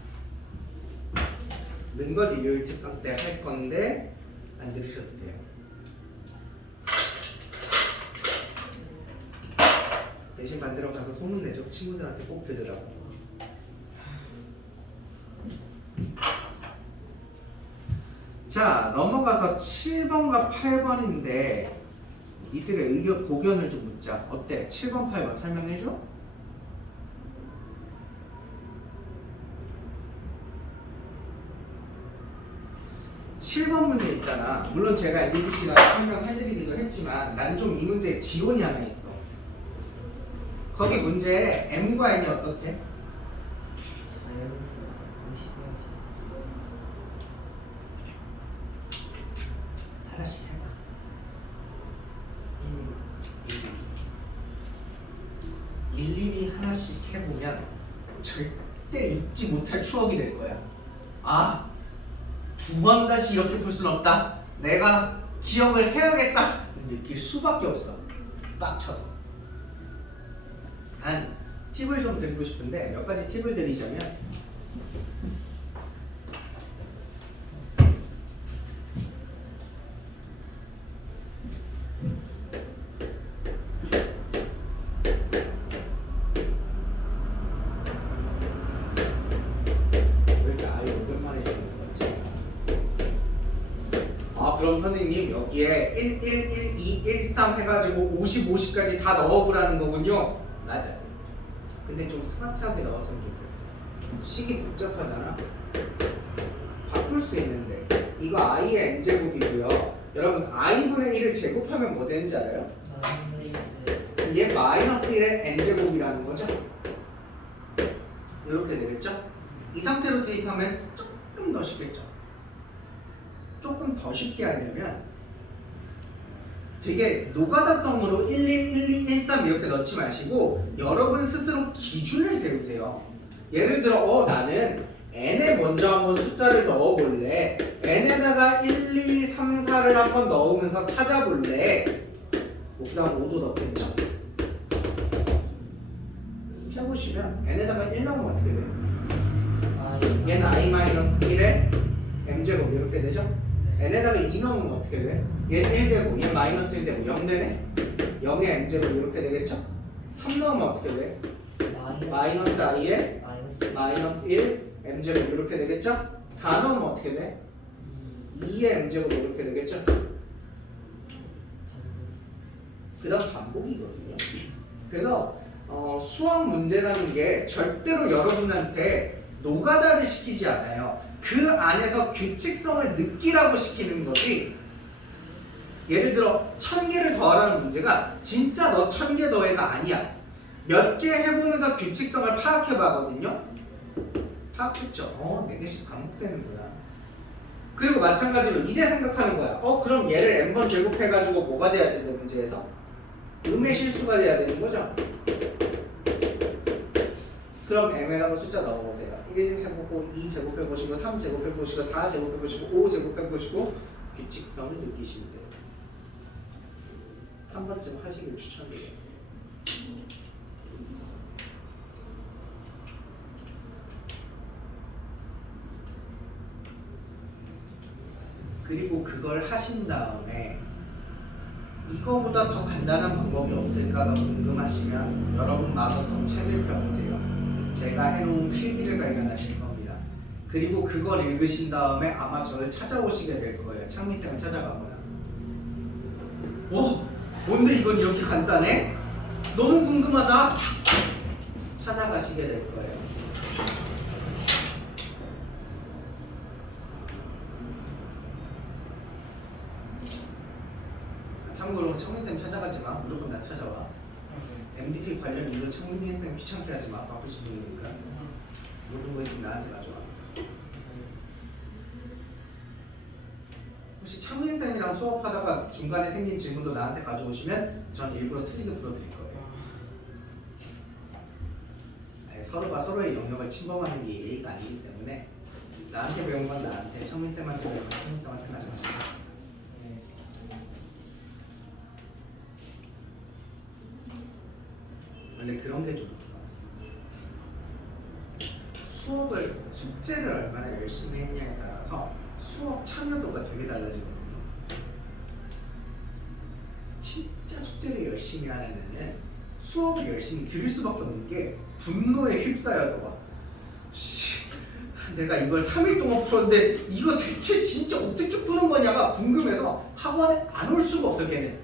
능걸 일요일 특강 때 할 건데 안 들으셔도 돼요. 대신 반대로 가서 소문내죠. 친구들한테 꼭 들으라고. 자, 넘어가서 7번과 8번인데 이들의 의견 고견을 좀 묻자. 어때? 7번, 8번 설명해줘? (7번) 문제 있잖아. 물론 제가 MBTC가 설명해드리기도 했지만 난 좀 이 문제에 지론이 하나 있어. 거기 문제에 M과 N이 어떻대? 하나씩 해봐. 일일이 하나씩 해보면 절대 잊지 못할 추억이 될 거야. 아, 두 번 다시 이렇게 풀 수는 없다. 내가 기억을 해야겠다. 느낄 수밖에 없어. 빡쳐서. 단 팁을 좀 드리고 싶은데 몇 가지 팁을 드리자면 그럼 선생님 여기에 1, 1, 1, 2, 1, 3 해가지고 50, 50까지 다 넣어보라는 거군요. 맞아. 근데 좀 스마트하게 넣었으면 좋겠어. 식이 복잡하잖아. 바꿀 수 있는데 이거 i의 n제곱이고요. 여러분 i분의 1을 제곱하면 뭐 되는지 알아요? 얘 마이너스 1의 n제곱이라는 거죠. 이렇게 되겠죠? 이 상태로 대입하면 조금 더 쉽겠죠? 조금 더 쉽게 하려면 되게 노가다성으로 1, 1, 1, 2, 1, 3 이렇게 넣지 마시고 여러분 스스로 기준을 세우세요. 예를 들어 나는 n에 먼저 한번 숫자를 넣어볼래. n에다가 1, 2, 3, 4를 한번 넣으면서 찾아볼래. 뭐 그 다음 5도 넣겠죠? 해보시면 n에다가 1 넣으면 어떻게 돼요? 얘는 i-1에 m제곱 이렇게 되죠? n에다가 2 넣으면 어떻게 돼? 얘는 1 되고 얘 마이너스 1 되고 0 되네? 0의 m제곱 이렇게 되겠죠? 3 넣으면 어떻게 돼? 마이너스 i에 마이너스 1 m제곱 이렇게 되겠죠? 4 넣으면 어떻게 돼? 2의 m제곱 이렇게 되겠죠? 그 다음 반복이거든요. 그래서 수학 문제라는 게 절대로 여러분한테 노가다를 시키지 않아요. 그 안에서 규칙성을 느끼라고 시키는 거지. 예를 들어 1000개를 더하라는 문제가 진짜 너 1000개 더해가 아니야. 몇 개 해보면서 규칙성을 파악해봐거든요. 파악했죠. 4개씩 반복되는구나. 그리고 마찬가지로 이제 생각하는 거야. 그럼 얘를 n번 제곱해가지고 뭐가 돼야 되는데 문제에서? 음의 실수가 돼야 되는 거죠. 그럼 m에다가 숫자 넣어보세요. 1 해보고 2 제곱해보시고 3 제곱해보시고 4 제곱해보시고 5 제곱해보시고 규칙성을 느끼시면 돼요. 한 번쯤 하시길 추천드려요. 그리고 그걸 하신 다음에 이거보다 더 간단한 방법이 없을까가 궁금하시면 여러분 마저 더 책을 펴보세요. 제가 해놓은 필기를 발견하실 겁니다. 그리고 그걸 읽으신 다음에 아마 저를 찾아오시게 될 거예요. 창민쌤을 찾아가거나. 뭔데 이건 이렇게 간단해? 너무 궁금하다. 찾아가시게 될 거예요. 참고로 창민쌤 찾아가지 마. 무조건 나 찾아와. MDT 관련 이거 창문인생 귀찮게 하지 마. 바쁘신 분이니까. 모르는 거 있으면 나한테 가져와. 혹시 창민쌤이랑 수업하다가 중간에 생긴 질문도 나한테 가져오시면 전 일부러 틀리게 풀어드릴 거예요. 아니, 서로가 서로의 영역을 침범하는 게 예의가 아니기 때문에 나한테 배운 건 나한테, 창민쌤한테 배운 건 창민쌤한테 가져가시면 원래 그런 게 좀 있어. 숙제를 얼마나 열심히 했냐에 따라서 수업 참여도가 되게 달라지거든요. 진짜 숙제를 열심히 하는 애는 수업을 열심히 들을 수밖에 없는 게 분노에 휩싸여서 와. 씨, 내가 이걸 3일 동안 풀었는데 이거 대체 진짜 어떻게 푸는 거냐가 궁금해서 학원에 안 올 수가 없어. 걔는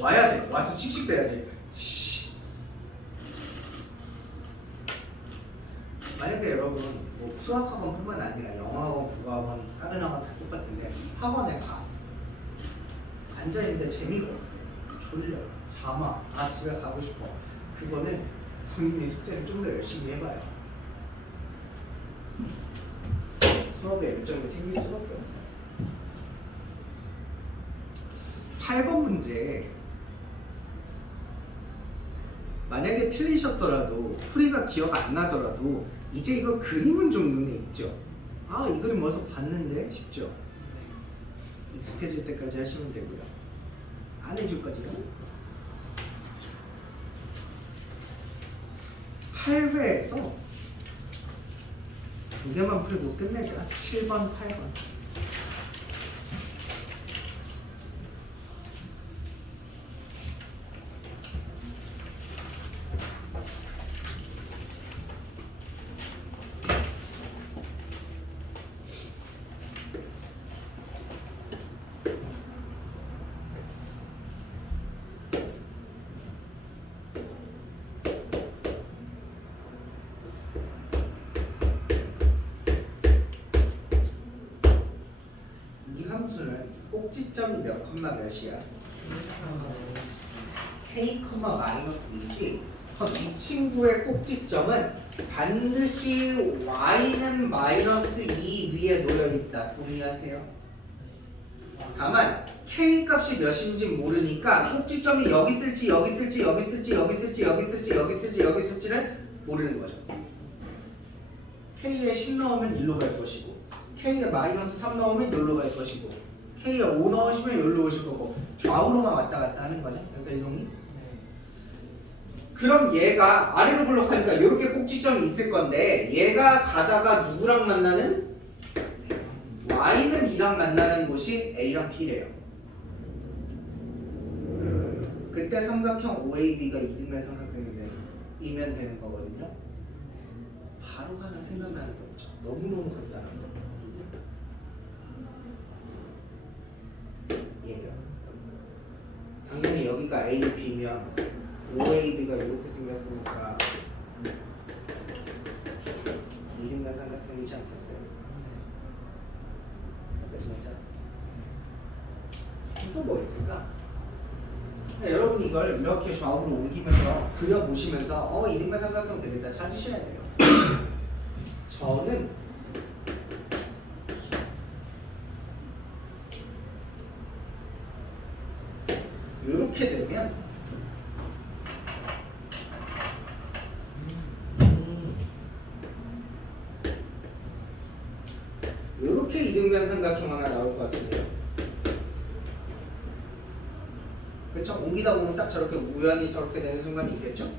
와야 돼. 와서 씩씩대야 돼. 씨. 만약에 여러분 뭐 수학학원뿐만 아니라 영어학원, 국어학원, 다른 학원 다 똑같은데 학원에 가 앉아있는데 재미가 없어. 졸려. 잠아. 아 집에 가고 싶어. 그거는 본인이 숙제를 좀 더 열심히 해봐요. 수업에 열정이 생길 수밖에 없어요. 8번 문제. 만약에 틀리셨더라도 풀이가 기억 안 나더라도 이제 이거 그림은 좀 눈에 있죠. 아 이 그림 어디서 봤는데 싶죠. 익숙해질 때까지 하시면 되고요. 안 해줄 거지요. 8회에서 두 개만 풀고 끝내자. 7번, 8번. 함수는 꼭지점이 몇 컴마 몇이야? k, 마이너스 2지. 그럼 이 친구의 꼭지점은 반드시 y는 마이너스 2 위에 놓여있다. 동의하세요? 다만 k 값이 몇인지 모르니까 꼭지점이 여기 있을지 여기 있을지 여기 있을지 여기 있을지 여기 있을지 여기 있을지 여기 있을지를 모르는 거죠. k에 10 넣으면 1로 갈 것이고 k에 마이너스 3 넣으면 여기로 갈 것이고 k에 5 넣으시면 여기로 오실 거고 좌우로만 왔다 갔다 하는 거죠. 여기까지 동의? 그럼 얘가 아래로 블록하니까 이렇게 꼭지점이 있을 건데 얘가 가다가 누구랑 만나는? y는 2랑 만나는 곳이 a랑 b래요. 그때 삼각형 OAB가 이등변 삼각형이면 되는 거거든요. 바로 하나 생각나는 거 있죠. 너무너무 간단한 거. 얘요. 당연히 여기가 A, B면 OAB가 이렇게 생겼으니까 이등변 삼각형이지 않겠어요? 여기까지 맞잖아. 또 뭐 있을까? 여러분 이걸 이렇게 좌우로 옮기면서 그려보시면서 이등변 삼각형 되겠다 찾으셔야 돼요. 저는 이렇게 되면 이렇게 이등변 삼각형 하나 나올 것 같은데요. 그쵸? 옮기다 보면 딱 저렇게 우연히 저렇게 되는 순간이 있겠죠?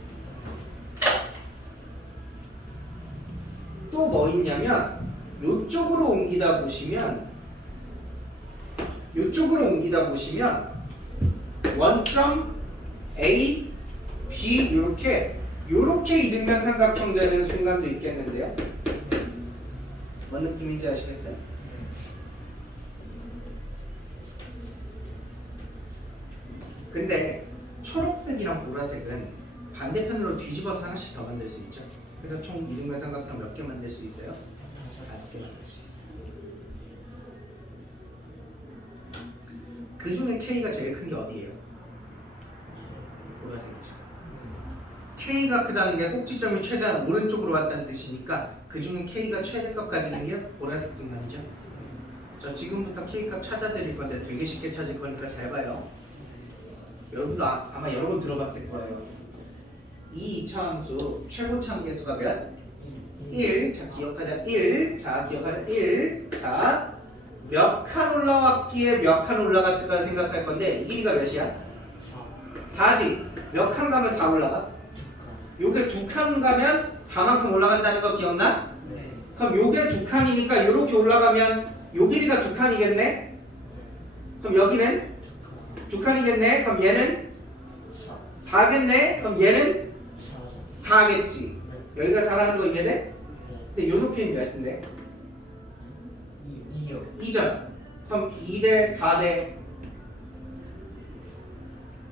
또 뭐 있냐면 요쪽으로 옮기다 보시면 원점 A, B 요렇게 이등변 삼각형 되는 순간도 있겠는데요. 뭔 느낌인지 아시겠어요? 근데 초록색이랑 보라색은 반대편으로 뒤집어서 하나씩 더 만들 수 있죠. 그래서 총 이등변 삼각형 몇 개 만들 수 있어요? 5개 만들 수 있어요. 그 중에 K가 제일 큰 게 어디예요? 보라색이죠. K가 크다는 게 꼭지점이 최대한 오른쪽으로 왔다는 뜻이니까 그 중에 K가 최대값 가지는 게 보라색 순간이죠. 저 지금부터 K값 찾아드릴 건데 되게 쉽게 찾을 거니까 잘 봐요. 여러분도 아마 여러 번 들어봤을 거예요. 이 이차함수 최고 참계수가 몇? 1. 자 기억하자. 1. 자 기억하자. 1. 자 몇 칸 올라왔기에 몇 칸 올라갔을까 생각할 건데 이 길이가 몇이야? 4지. 몇 칸 가면 4 올라가? 요게 2칸 가면 4만큼 올라간다는 거 기억나? 네. 그럼 요게 2칸이니까 요렇게 올라가면 요 길이가 2칸이겠네? 그럼 여기는 2칸이겠네? 그럼 얘는 4겠네? 그럼 얘는 4겠지. 여기가 4라는 거 이해돼? 근데 요 높이는 몇인데? 2요. 2잖아. 그럼 2대 4대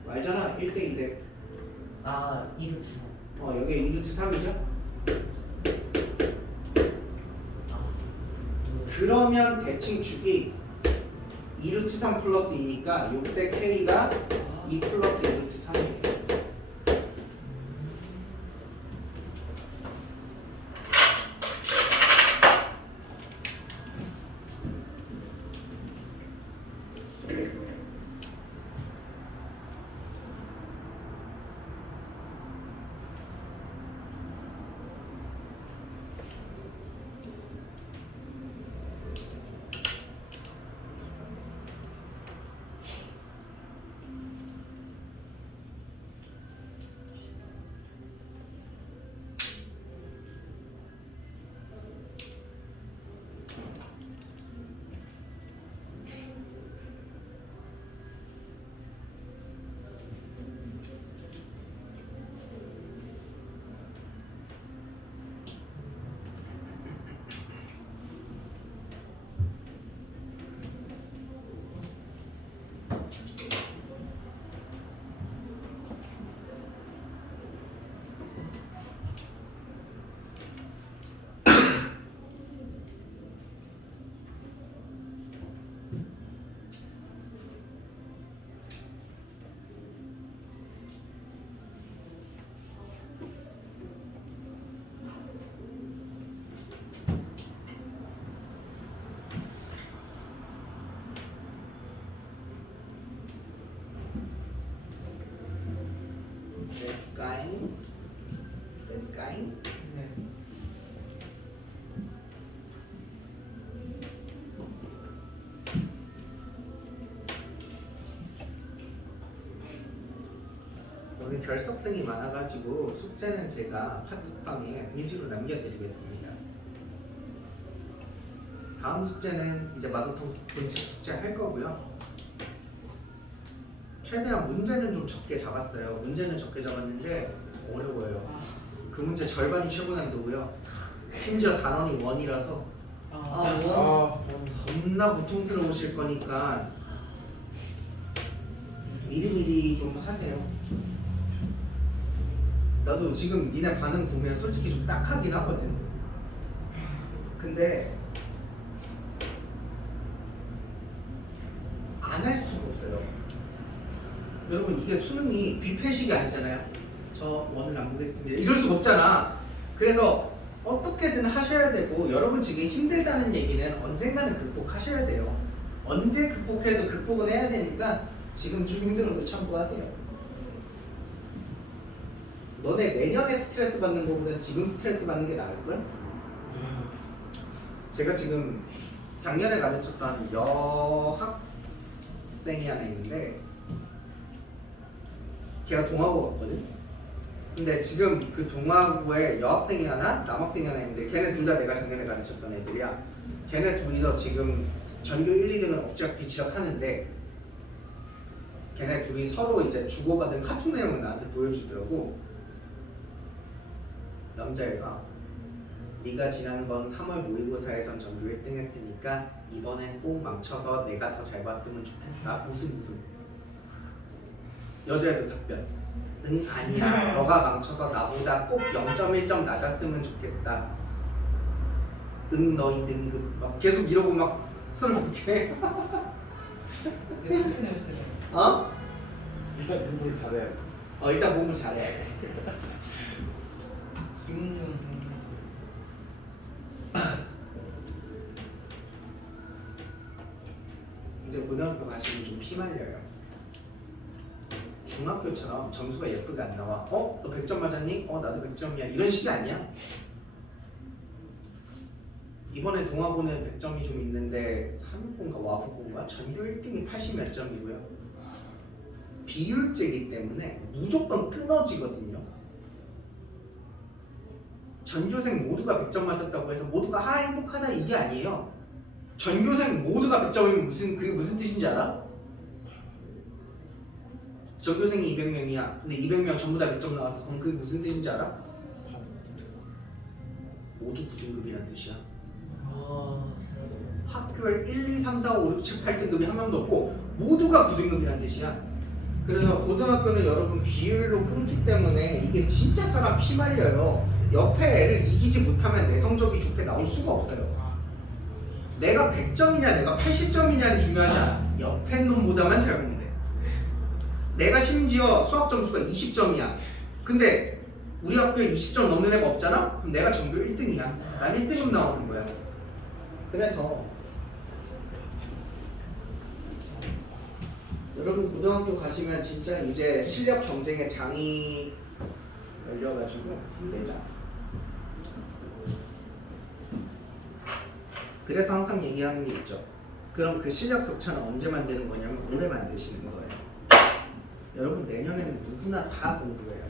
알잖아. 1대 2대 아 2루트 3. 여기 2루트 3이죠? 그러면 대칭 축이 2루트 3 플러스 2니까 요때 K가 2 플러스 2루트 3이에요. 주가잉 베스가잉 네. 오늘 결석생이 많아가지고 숙제는 제가 카톡방에 일지로 남겨드리겠습니다. 다음 숙제는 이제 마더통 본체 숙제 할 거고요. 최대한 문제는 좀 적게 잡았어요. 문제는 적게 잡았는데 어려워요. 그 문제 절반이 최고 난도고요. 심지어 단원이 1이라서 겁나 고통스러우실 거니까 미리미리 좀 하세요. 나도 지금 니네 반응 보면 솔직히 좀 딱하긴 하거든. 근데 안 할 수가 없어요. 여러분 이게 수능이 뷔페식이 아니잖아요. 저 원을 안 보겠습니다. 이럴 수가 없잖아. 그래서 어떻게든 하셔야 되고 여러분 지금 힘들다는 얘기는 언젠가는 극복하셔야 돼요. 언제 극복해도 극복은 해야 되니까 지금 좀 힘들어도 참고하세요. 너네 내년에 스트레스 받는 것보다 지금 스트레스 받는 게 나을걸? 제가 지금 작년에 가르쳤던 여학생이 하나 있는데 걔가 동아고였거든? 근데 지금 그 동아고에 여학생이 하나, 남학생이 하나 있는데 걔네 둘 다 내가 작년에 가르쳤던 애들이야. 걔네 둘이서 지금 전교 1, 2등을 엎치락뒤치락 하는데 걔네 둘이 서로 이제 주고받은 카톡 내용을 나한테 보여주더라고. 남자애가 네가 지난번 3월 모의고사에선 전교 1등 했으니까 이번엔 꼭 망쳐서 내가 더 잘 봤으면 좋겠다. 웃음. 여자애도 답변. 응 아니야. 너가 망쳐서 나보다 꼭 0.1점 낮았으면 좋겠다. 응 너 2등급. 막 계속 이러고 막 서로 이렇게. 그 같은 뉴스를. 어? 일단 공부를 잘해야 돼. 일단 공부 잘해. 김웅준 이제 고등학교 가시면 좀 피말려요. 중학교처럼 점수가 예쁘게 안 나와. 너 100점 맞았니? 나도 100점이야. 이런 식이 아니야. 이번에 동아고는 100점이 좀 있는데 3학번가 와보고가 전교 1등이 80 몇 점이고요. 비율제이기 때문에 무조건 끊어지거든요. 전교생 모두가 100점 맞았다고 해서 모두가 행복하다 이게 아니에요. 전교생 모두가 100점이면 그게 무슨 뜻인지 알아? 전교생이 200명이야. 근데 200명 전부 다 100점 나왔어. 그럼 그게 무슨 뜻인지 알아? 모두 9등급이란 뜻이야. 학교에 1, 2, 3, 4, 5, 6, 7, 8등급이 한 명도 없고 모두가 9등급이란 뜻이야. 그래서 고등학교는 여러분 비율로 끊기 때문에 이게 진짜 사람 피 말려요. 옆에 애를 이기지 못하면 내 성적이 좋게 나올 수가 없어요. 내가 100점이냐 내가 80점이냐는 중요하지 않아. 옆에 놈보다만 잘 보면 돼. 내가 심지어 수학 점수가 20점이야. 근데 우리 학교에 20점 넘는 애가 없잖아? 그럼 내가 전교 1등이야. 난 1등급 나오는 거야. 그래서 여러분 고등학교 가시면 진짜 이제 실력 경쟁의 장이 열려가지고 힘들다. 그래서 항상 얘기하는 게 있죠. 그럼 그 실력 격차는 언제 만드는 거냐면 올해 만드시는 거예요. 여러분 내년에는 누구나 다 공부해요.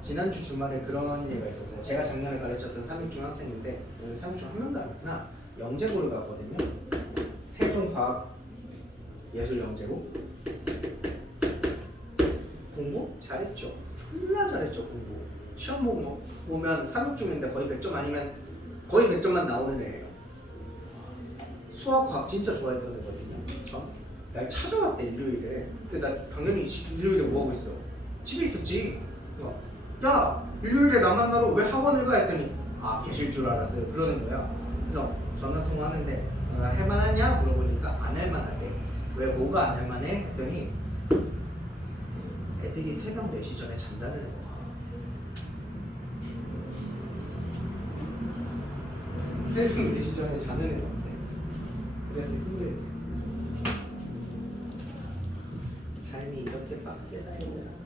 지난주 주말에 그런 얘기가 있었어요. 제가 작년에 가르쳤던 3일중 학생인데 오늘 3일중 한 명도 안 왔구나. 영재고를 갔거든요. 세종과학예술영재고 공부 잘했죠. 졸라 잘했죠. 공부 시험 보면 3일중인데 거의 100점 아니면 거의 100점만 나오는 애예요. 수학 과학 진짜 좋아했던 애거든요. 날 찾아왔대 일요일에. 근데 나 당연히 일요일에 뭐하고 있어? 집에 있었지. 야 일요일에 나 만나러 왜 학원을 가? 했더니 계실 줄 알았어요. 그러는 거야. 그래서 전화 통화하는데 할만하냐? 물어보니까 안 할만하대. 왜 뭐가 안 할만해? 했더니 애들이 새벽 4시 전에 잠자는 거야. 새벽 4시 전에 자는 애가 없대. 그래서 힘들대. 삶이 이렇게 빡세다 얘들아.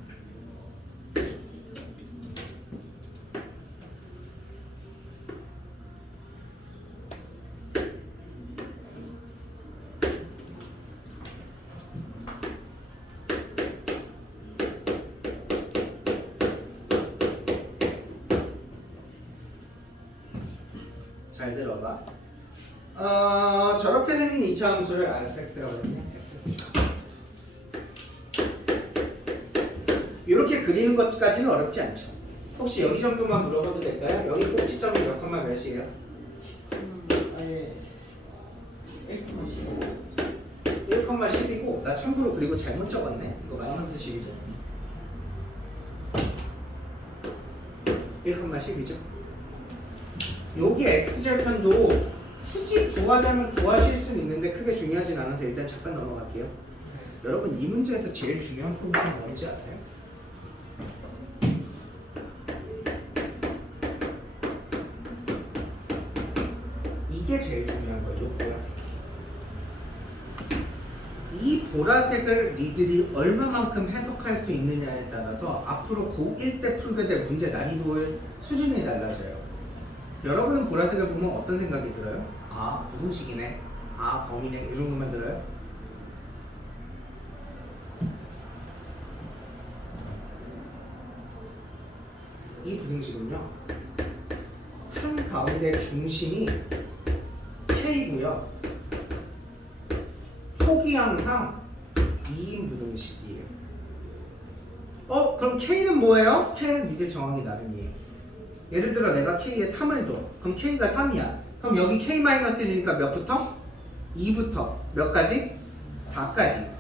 잘 들어봐. 저렇게 생긴 이차함수를 fx라고 했냐? 이렇게 그리는 것까지는 어렵지 않죠. 혹시 여기 정도만 물어봐도 될까요? 여기 꼭지점이 몇 컴마 몇이에요? 아니 1,15 1,10이고 나 참고로 그리고 잘못 적었네. 이거 마이너스 10이죠. 1,10이죠. 여기 x절편도 굳이 구하자면 구하실 수는 있는데 크게 중요하진 않아서 일단 잠깐 넘어갈게요. 여러분 이 문제에서 제일 중요한 포인트는 뭔지 알아요? 이게 제일 중요한 거죠. 보라색. 이 보라색을 니들이 얼마만큼 해석할 수 있느냐에 따라서 앞으로 고1 때 풀게 될 문제 난이도의 수준이 달라져요. 여러분은 보라색을 보면 어떤 생각이 들어요? 부등식이네. 범위네. 이 정도만 들어요? 이 부등식은요. 한 가운데 중심이 K고요. 폭이 항상 2인 부등식이에요. 그럼 K는 뭐예요? K는 니들 정하기 나름이에요. 예를 들어 내가 K에 3을 둬. 그럼 K가 3이야. 그럼 여기 K-1이니까 몇부터? 2부터 몇 가지? 4까지.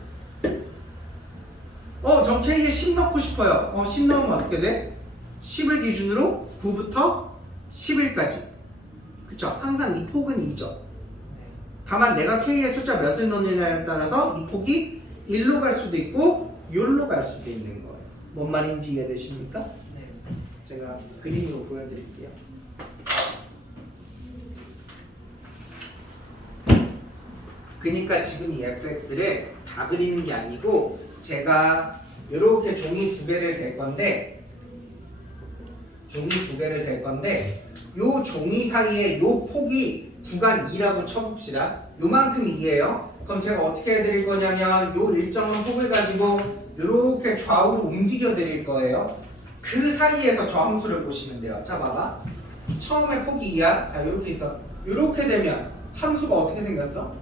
전 K에 10 넣고 싶어요. 10 넣으면 어떻게 돼? 10을 기준으로 9부터 11까지. 그쵸? 항상 이 폭은 2죠. 다만 내가 K의 숫자 몇을 넣느냐에 따라서 이 폭이 1로 갈 수도 있고 6로 갈 수도 있는 거예요. 뭔 말인지 이해되십니까? 네. 제가 그림으로 보여드릴게요. 그러니까 지금 이 fx를 다 그리는 게 아니고 제가 이렇게 종이 두 개를 댈 건데 요 종이 사이에 요 폭이 구간 2라고 쳐봅시다. 요만큼이에요. 그럼 제가 어떻게 해드릴 거냐면 요 일정한 폭을 가지고 이렇게 좌우로 움직여 드릴 거예요. 그 사이에서 저 함수를 보시면 돼요. 자 봐봐. 처음에 폭이 2야. 자 이렇게 있어. 이렇게 되면 함수가 어떻게 생겼어?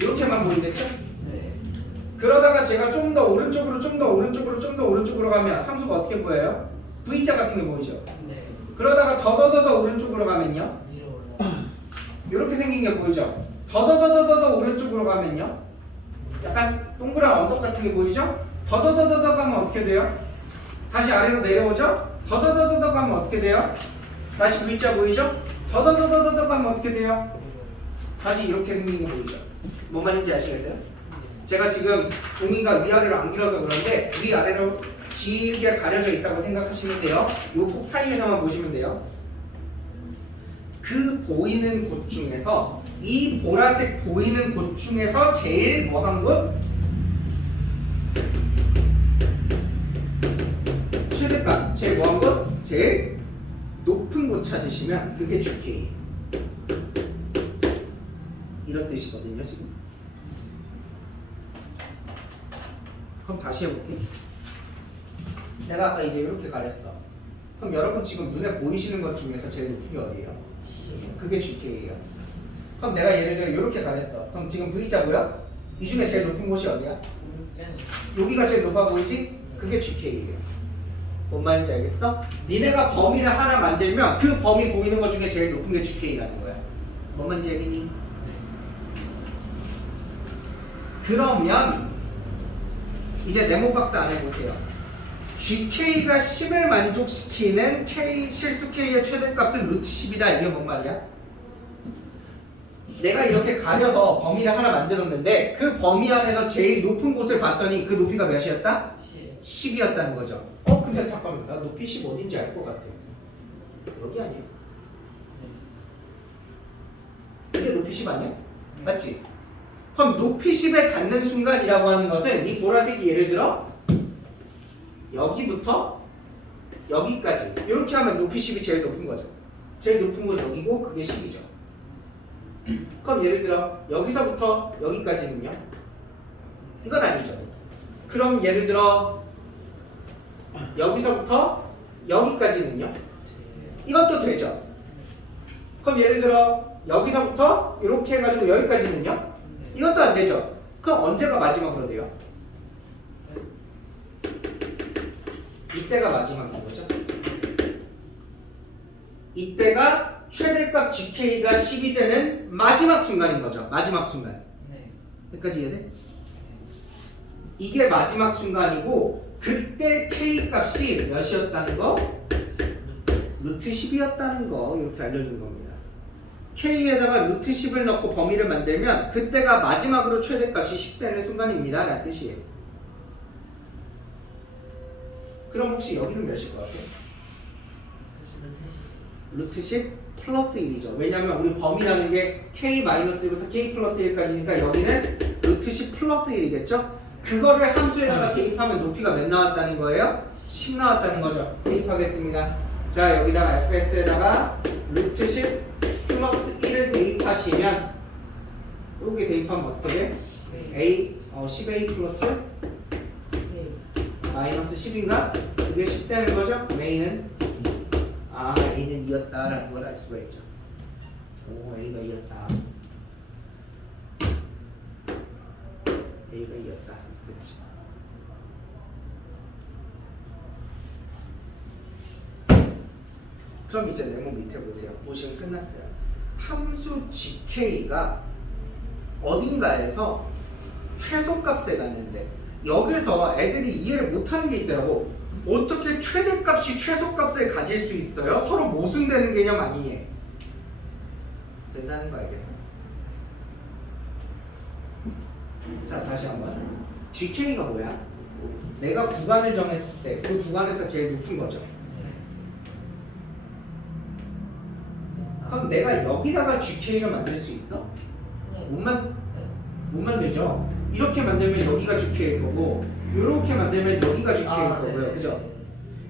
이렇게만 보이겠죠? 네. 그러다가 제가 좀 더 오른쪽으로 가면 함수가 어떻게 보여요? V자 같은 게 보이죠? 네. 그러다가 더더더더 오른쪽으로 가면요? 위로 올라. 이렇게 생긴 게 보이죠? 더더더더더 오른쪽으로 가면요? 약간 동그란 언덕 같은 게 보이죠? 더더더더더 가면 어떻게 돼요? 다시 아래로 내려오죠? 더더더더더 가면 어떻게 돼요? 다시 V자 보이죠? 더더더더더 가면 어떻게 돼요? 다시 이렇게 생긴 게 보이죠? 뭔 말인지 아시겠어요? 제가 지금 종이가 위아래로 안 길어서 그런데 위아래로 길게 가려져 있다고 생각하시면 돼요. 이 폭 사이에서만 보시면 돼요. 그 보이는 곳 중에서 이 보라색 보이는 곳 중에서 제일 뭐한 곳? 최대값 제일 뭐한 곳? 제일 높은 곳 찾으시면 그게 GK 이런 뜻이거든요 지금. 그럼 다시 해볼게. 내가 아까 이제 이렇게 가렸어. 그럼 여러분 지금 눈에 보이시는 것 중에서 제일 높은 게 어디예요? 그게 GK예요. 그럼 내가 예를 들어 이렇게 가렸어. 그럼 지금 V자 보여? 이 중에 제일 높은 곳이 어디야? 여기가 제일 높아 보이지? 그게 GK예요. 뭔 말인지 알겠어? 니네가 범위를 하나 만들면 그 범위 보이는 것 중에 제일 높은 게 GK라는 거야. 뭔 말인지 알겠니? 그러면 이제 네모박스 안에 보세요. GK가 10을 만족시키는 K 실수 K의 최대값은 루트 10이다. 이게 뭔 말이야? 내가 이렇게 가려서 범위를 하나 만들었는데 그 범위 안에서 제일 높은 곳을 봤더니 그 높이가 몇이었다? 10이었다는 거죠. 근데 잠깐만, 나 높이 10 어딘지 알 것 같아. 여기 아니야? 이게 높이 10 아니야? 맞지? 그럼 높이 10에 닿는 순간이라고 하는 것은 이 보라색이 예를 들어 여기부터 여기까지 이렇게 하면 높이 10이 제일 높은 거죠. 제일 높은 건 여기고 그게 10이죠. 그럼 예를 들어 여기서부터 여기까지는요? 이건 아니죠. 그럼 예를 들어 여기서부터 여기까지는요? 이것도 되죠. 그럼 예를 들어 여기서부터 이렇게 해가지고 여기까지는요? 이것도 안 되죠. 그럼 언제가 마지막으로 돼요? 이때가 마지막인 거죠. 이때가 최대값 GK가 10이 되는 마지막 순간인 거죠. 마지막 순간. 네. 여기까지 이해돼? 이게 마지막 순간이고 그때 K 값이 몇이었다는 거? 루트 10이었다는 거 이렇게 알려준 겁니다. K에다가 루트 10을 넣고 범위를 만들면 그때가 마지막으로 최대값이 10 되는 순간입니다 라는 뜻이에요. 그럼 혹시 여기는 몇일 것 같아요? 루트 10 플러스 1이죠. 왜냐면 우리 범위라는 게 K-1부터 K 플러스 1까지니까 여기는 루트 10 플러스 1이겠죠? 그거를 함수에다가 대입하면 높이가 몇 나왔다는 거예요? 10 나왔다는 거죠. 대입하겠습니다. 자, 여기다가 fx에다가 루트 10 플러스 1을 대입하시면 여기 대입하면 어떻게 돼? a 10a 플러스 마이너스 10인가? 그게 10 되는 거죠? a는 a는 2였다라는 걸 알 수가 있죠. 오, a가 2였다. a가 2였다. 그렇죠. 그럼 이제 네모 밑에 보세요. 보시면 끝났어요. 함수 gk가 어딘가에서 최소값에 갔는데 여기서 애들이 이해를 못하는 게 있더라고. 어떻게 최대값이 최소값을 가질 수 있어요? 서로 모순되는 개념 아니니? 된다는 거 알겠어? 자, 다시 한번. GK가 뭐야? 내가 구간을 정했을 때 그 구간에서 제일 높은 거죠. 그럼 내가 여기다가 GK를 만들 수 있어? 못 만들죠. 이렇게 만들면 여기가 GK일 거고 이렇게 만들면 여기가 GK일 거고요. 그죠?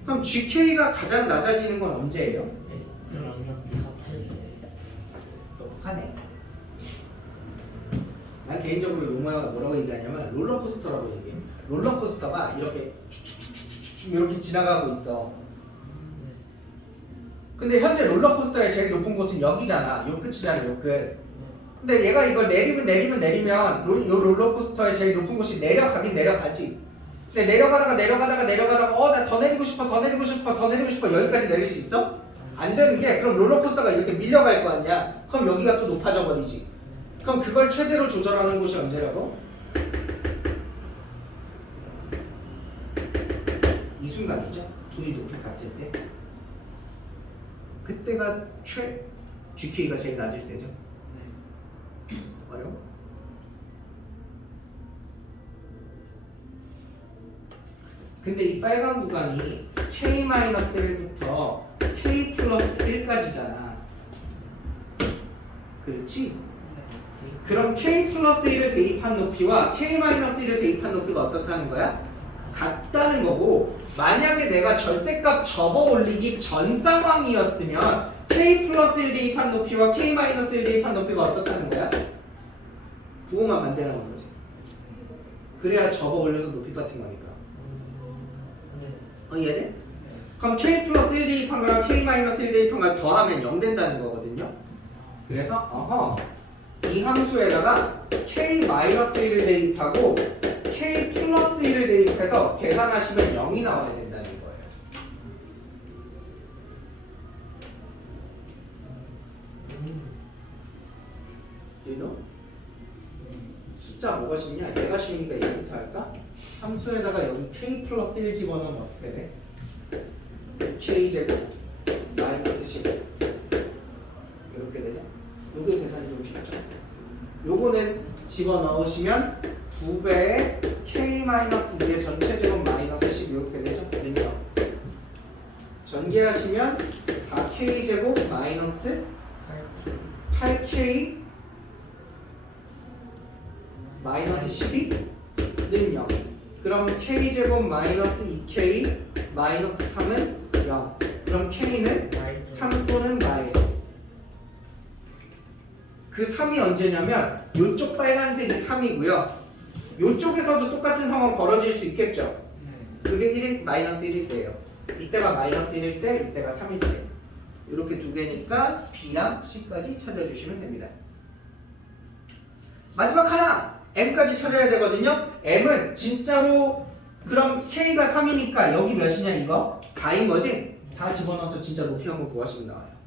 그럼 GK가 가장 낮아지는 건 언제예요? 똑똑하네. 난 개인적으로 이 모양을 뭐라고 얘기하냐면 롤러코스터라고 얘기해. 롤러코스터가 이렇게 쭉쭉쭉쭉 이렇게 지나가고 있어. 근데 현재 롤러코스터의 제일 높은 곳은 여기잖아. 요 끝이잖아. 요 끝. 근데 얘가 이걸 내리면 요 롤러코스터의 제일 높은 곳이 내려가긴 내려가지. 근데 내려가다가 나 더 내리고 싶어 여기까지 내릴 수 있어? 안 되는 게 그럼 롤러코스터가 이렇게 밀려갈 거 아니야. 그럼 여기가 또 높아져 버리지. 그럼 그걸 최대로 조절하는 곳이 언제라고? 이 순간이죠. 둘이 높이 같을 때. 그때가 GK가 제일 낮을 때죠. 어려워? 근데 이 빨간 구간이 K-1부터 K 플러스 1까지잖아. 그렇지? 그럼 K 플러스 1을 대입한 높이와 K-1을 대입한 높이가 어떻다는 거야? 같다는 거고, 만약에 내가 절대값 접어 올리기 전 상황이었으면 K 플러스 1 대입한 높이와 K-1 대입한 높이가 어떻다는 거야? 부호만 반대라는 거지. 그래야 접어 올려서 높이 같은 거니까. 이해돼? 그럼 K 플러스 1 대입한 거랑 K-1 대입한 걸 더하면 0 된다는 거거든요. 그래서 이 함수에다가 K-1을 대입하고 K 플러스 1을 대입해서 계산하시면 0이 나와야 된다는 거예요. 이거 숫자 뭐가 쉽냐? 얘가 쉬우니까 얘부터 할까? 함수에다가 여기 K 플러스 1 집어넣으면 어떻게 돼? K제곱 마이너스 15 이렇게 되죠? 요게 계산이 좀 쉽죠? 요거는 집어넣으시면 2배의 K-2의 전체제곱 마이너스 10 이렇게 되죠? 능력 전개하시면 4K제곱 마이너스 8K 마이너스 12 능력. 그럼 K제곱 마이너스 2K 마이너스 3은 0. 그럼 K는 3 또는 마일. 그 3이 언제냐면 요쪽 빨간색이 3이고요. 요쪽에서도 똑같은 상황 벌어질 수 있겠죠. 그게 1일 마이너스 1일 때예요. 이때가 마이너스 1일 때, 이때가 3일 때. 이렇게 두 개니까 B랑 C까지 찾아주시면 됩니다. 마지막 하나 M까지 찾아야 되거든요. M은 진짜로 그럼 K가 3이니까 여기 몇이냐 이거? 4인 거지? 4 집어넣어서 진짜 높이 한번 구하시면 나와요.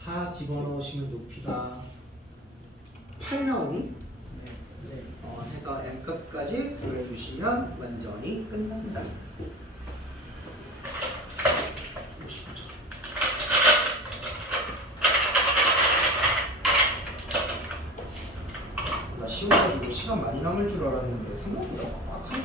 4 집어넣으시면 높이가 8 나오니? 해서 M값까지 구해주시면 완전히 끝납니다. 나 쉬워가지고 시간 많이 남을 줄 알았는데 생각보다 막하네.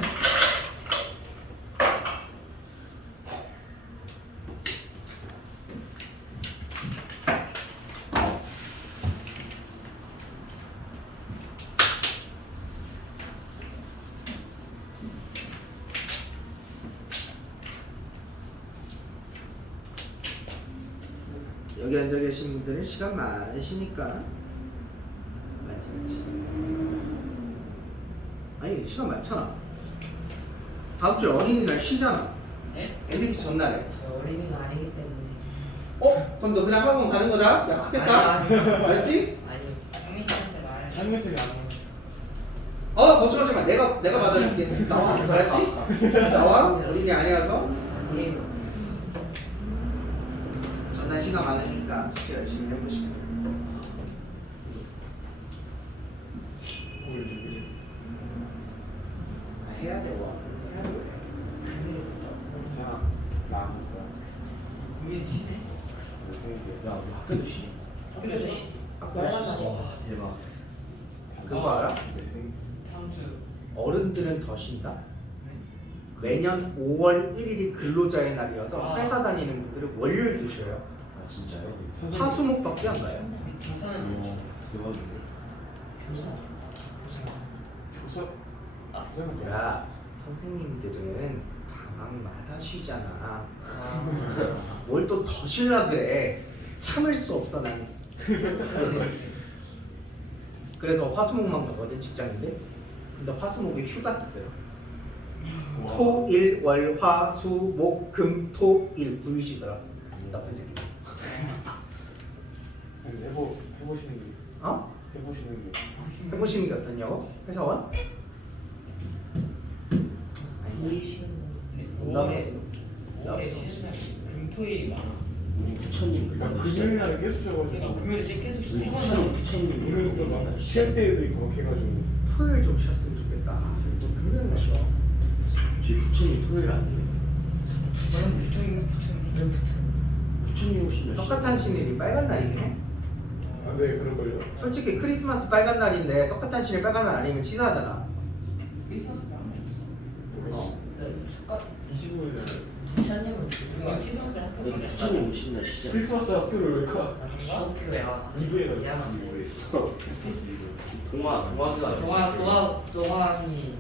여기 앉아 계신 분들은 시간 많으시니까 맞지. 아니 시간 많잖아. 다음 주에 어린이날 쉬잖아. 네? NDP 전날에. 저 어린이가 아니기 때문에. 그럼 너 그냥 학원 가는 거다? 약속했다? 아니. 알았지? 아니. 형님한테 말. 장면색이 안 걱정하지 마. 내가 받아줄게. 나와. 알았지? 나와. 어린이 아니라서. 예. 전날 시간 많으니까 숙제 열심히 해보시면 돼요. 해야 돼. 와. 해야 돼. 자, 나안 거야. 우리 치네. 야, 우리 학교도 쉬. 학교에서 쉬지. 학교에서 쉬지. 와, 대박. 그거 알아? 주 어른들은 더 쉰다. 매년 5월 1일이 근로자의 날이어서 아. 회사 다니는 분들은 월요일도 쉬어요. 아 진짜요? 화수목밖에 안 가요. 교사는 대박이네. 교사 교사 아. 교사는 야, 선생님들은 방학마다 쉬잖아. 뭘 또 더 쉬려 그래. 참을 수 없어 난. 그래서 화수목만 가거든 직장인데. 근데 화수목에 휴가 쓰대요. 토, 일, 월, 화, 수, 목, 금, 토, 일 9일 쉬더라. 나쁜 새끼. 해보시는 게 어? 해보시는 게 해보시는 게 어떻냐고? 회사원? 일일 쉬는 농담해. 5월에 쉬는 날 금토일이 많아. 우리 부처님 그러니까 그거 금요일날 계속 그러니까 쉬어가지고 금요일에 계속 우리 쉬는 부처님 거 부처님 오늘은 또막 시험 때도 있고 막 해가지고 토요일 좀 쉬었으면 좋겠다. 뭐 금요일은 쉬어. 저희 부처님 토요일 아니에요? 저는 부처님 부처님 오신 날 석가탄신일이 빨간 날이긴 해. 아 네 그럴걸요. 솔직히 크리스마스 빨간 날인데 석가탄신일 빨간 날 아니면 치사하잖아. 크리스마스 때 안 먹었어. 어. 25일날 부처님은 우리가 크리스마스 학교 네, 가자. 부처님 오신 날 시작 크리스마스 학교를 왜 가? 학교야. 2부에 가지 야. 2부에. 동화 동화도 아니고 동아이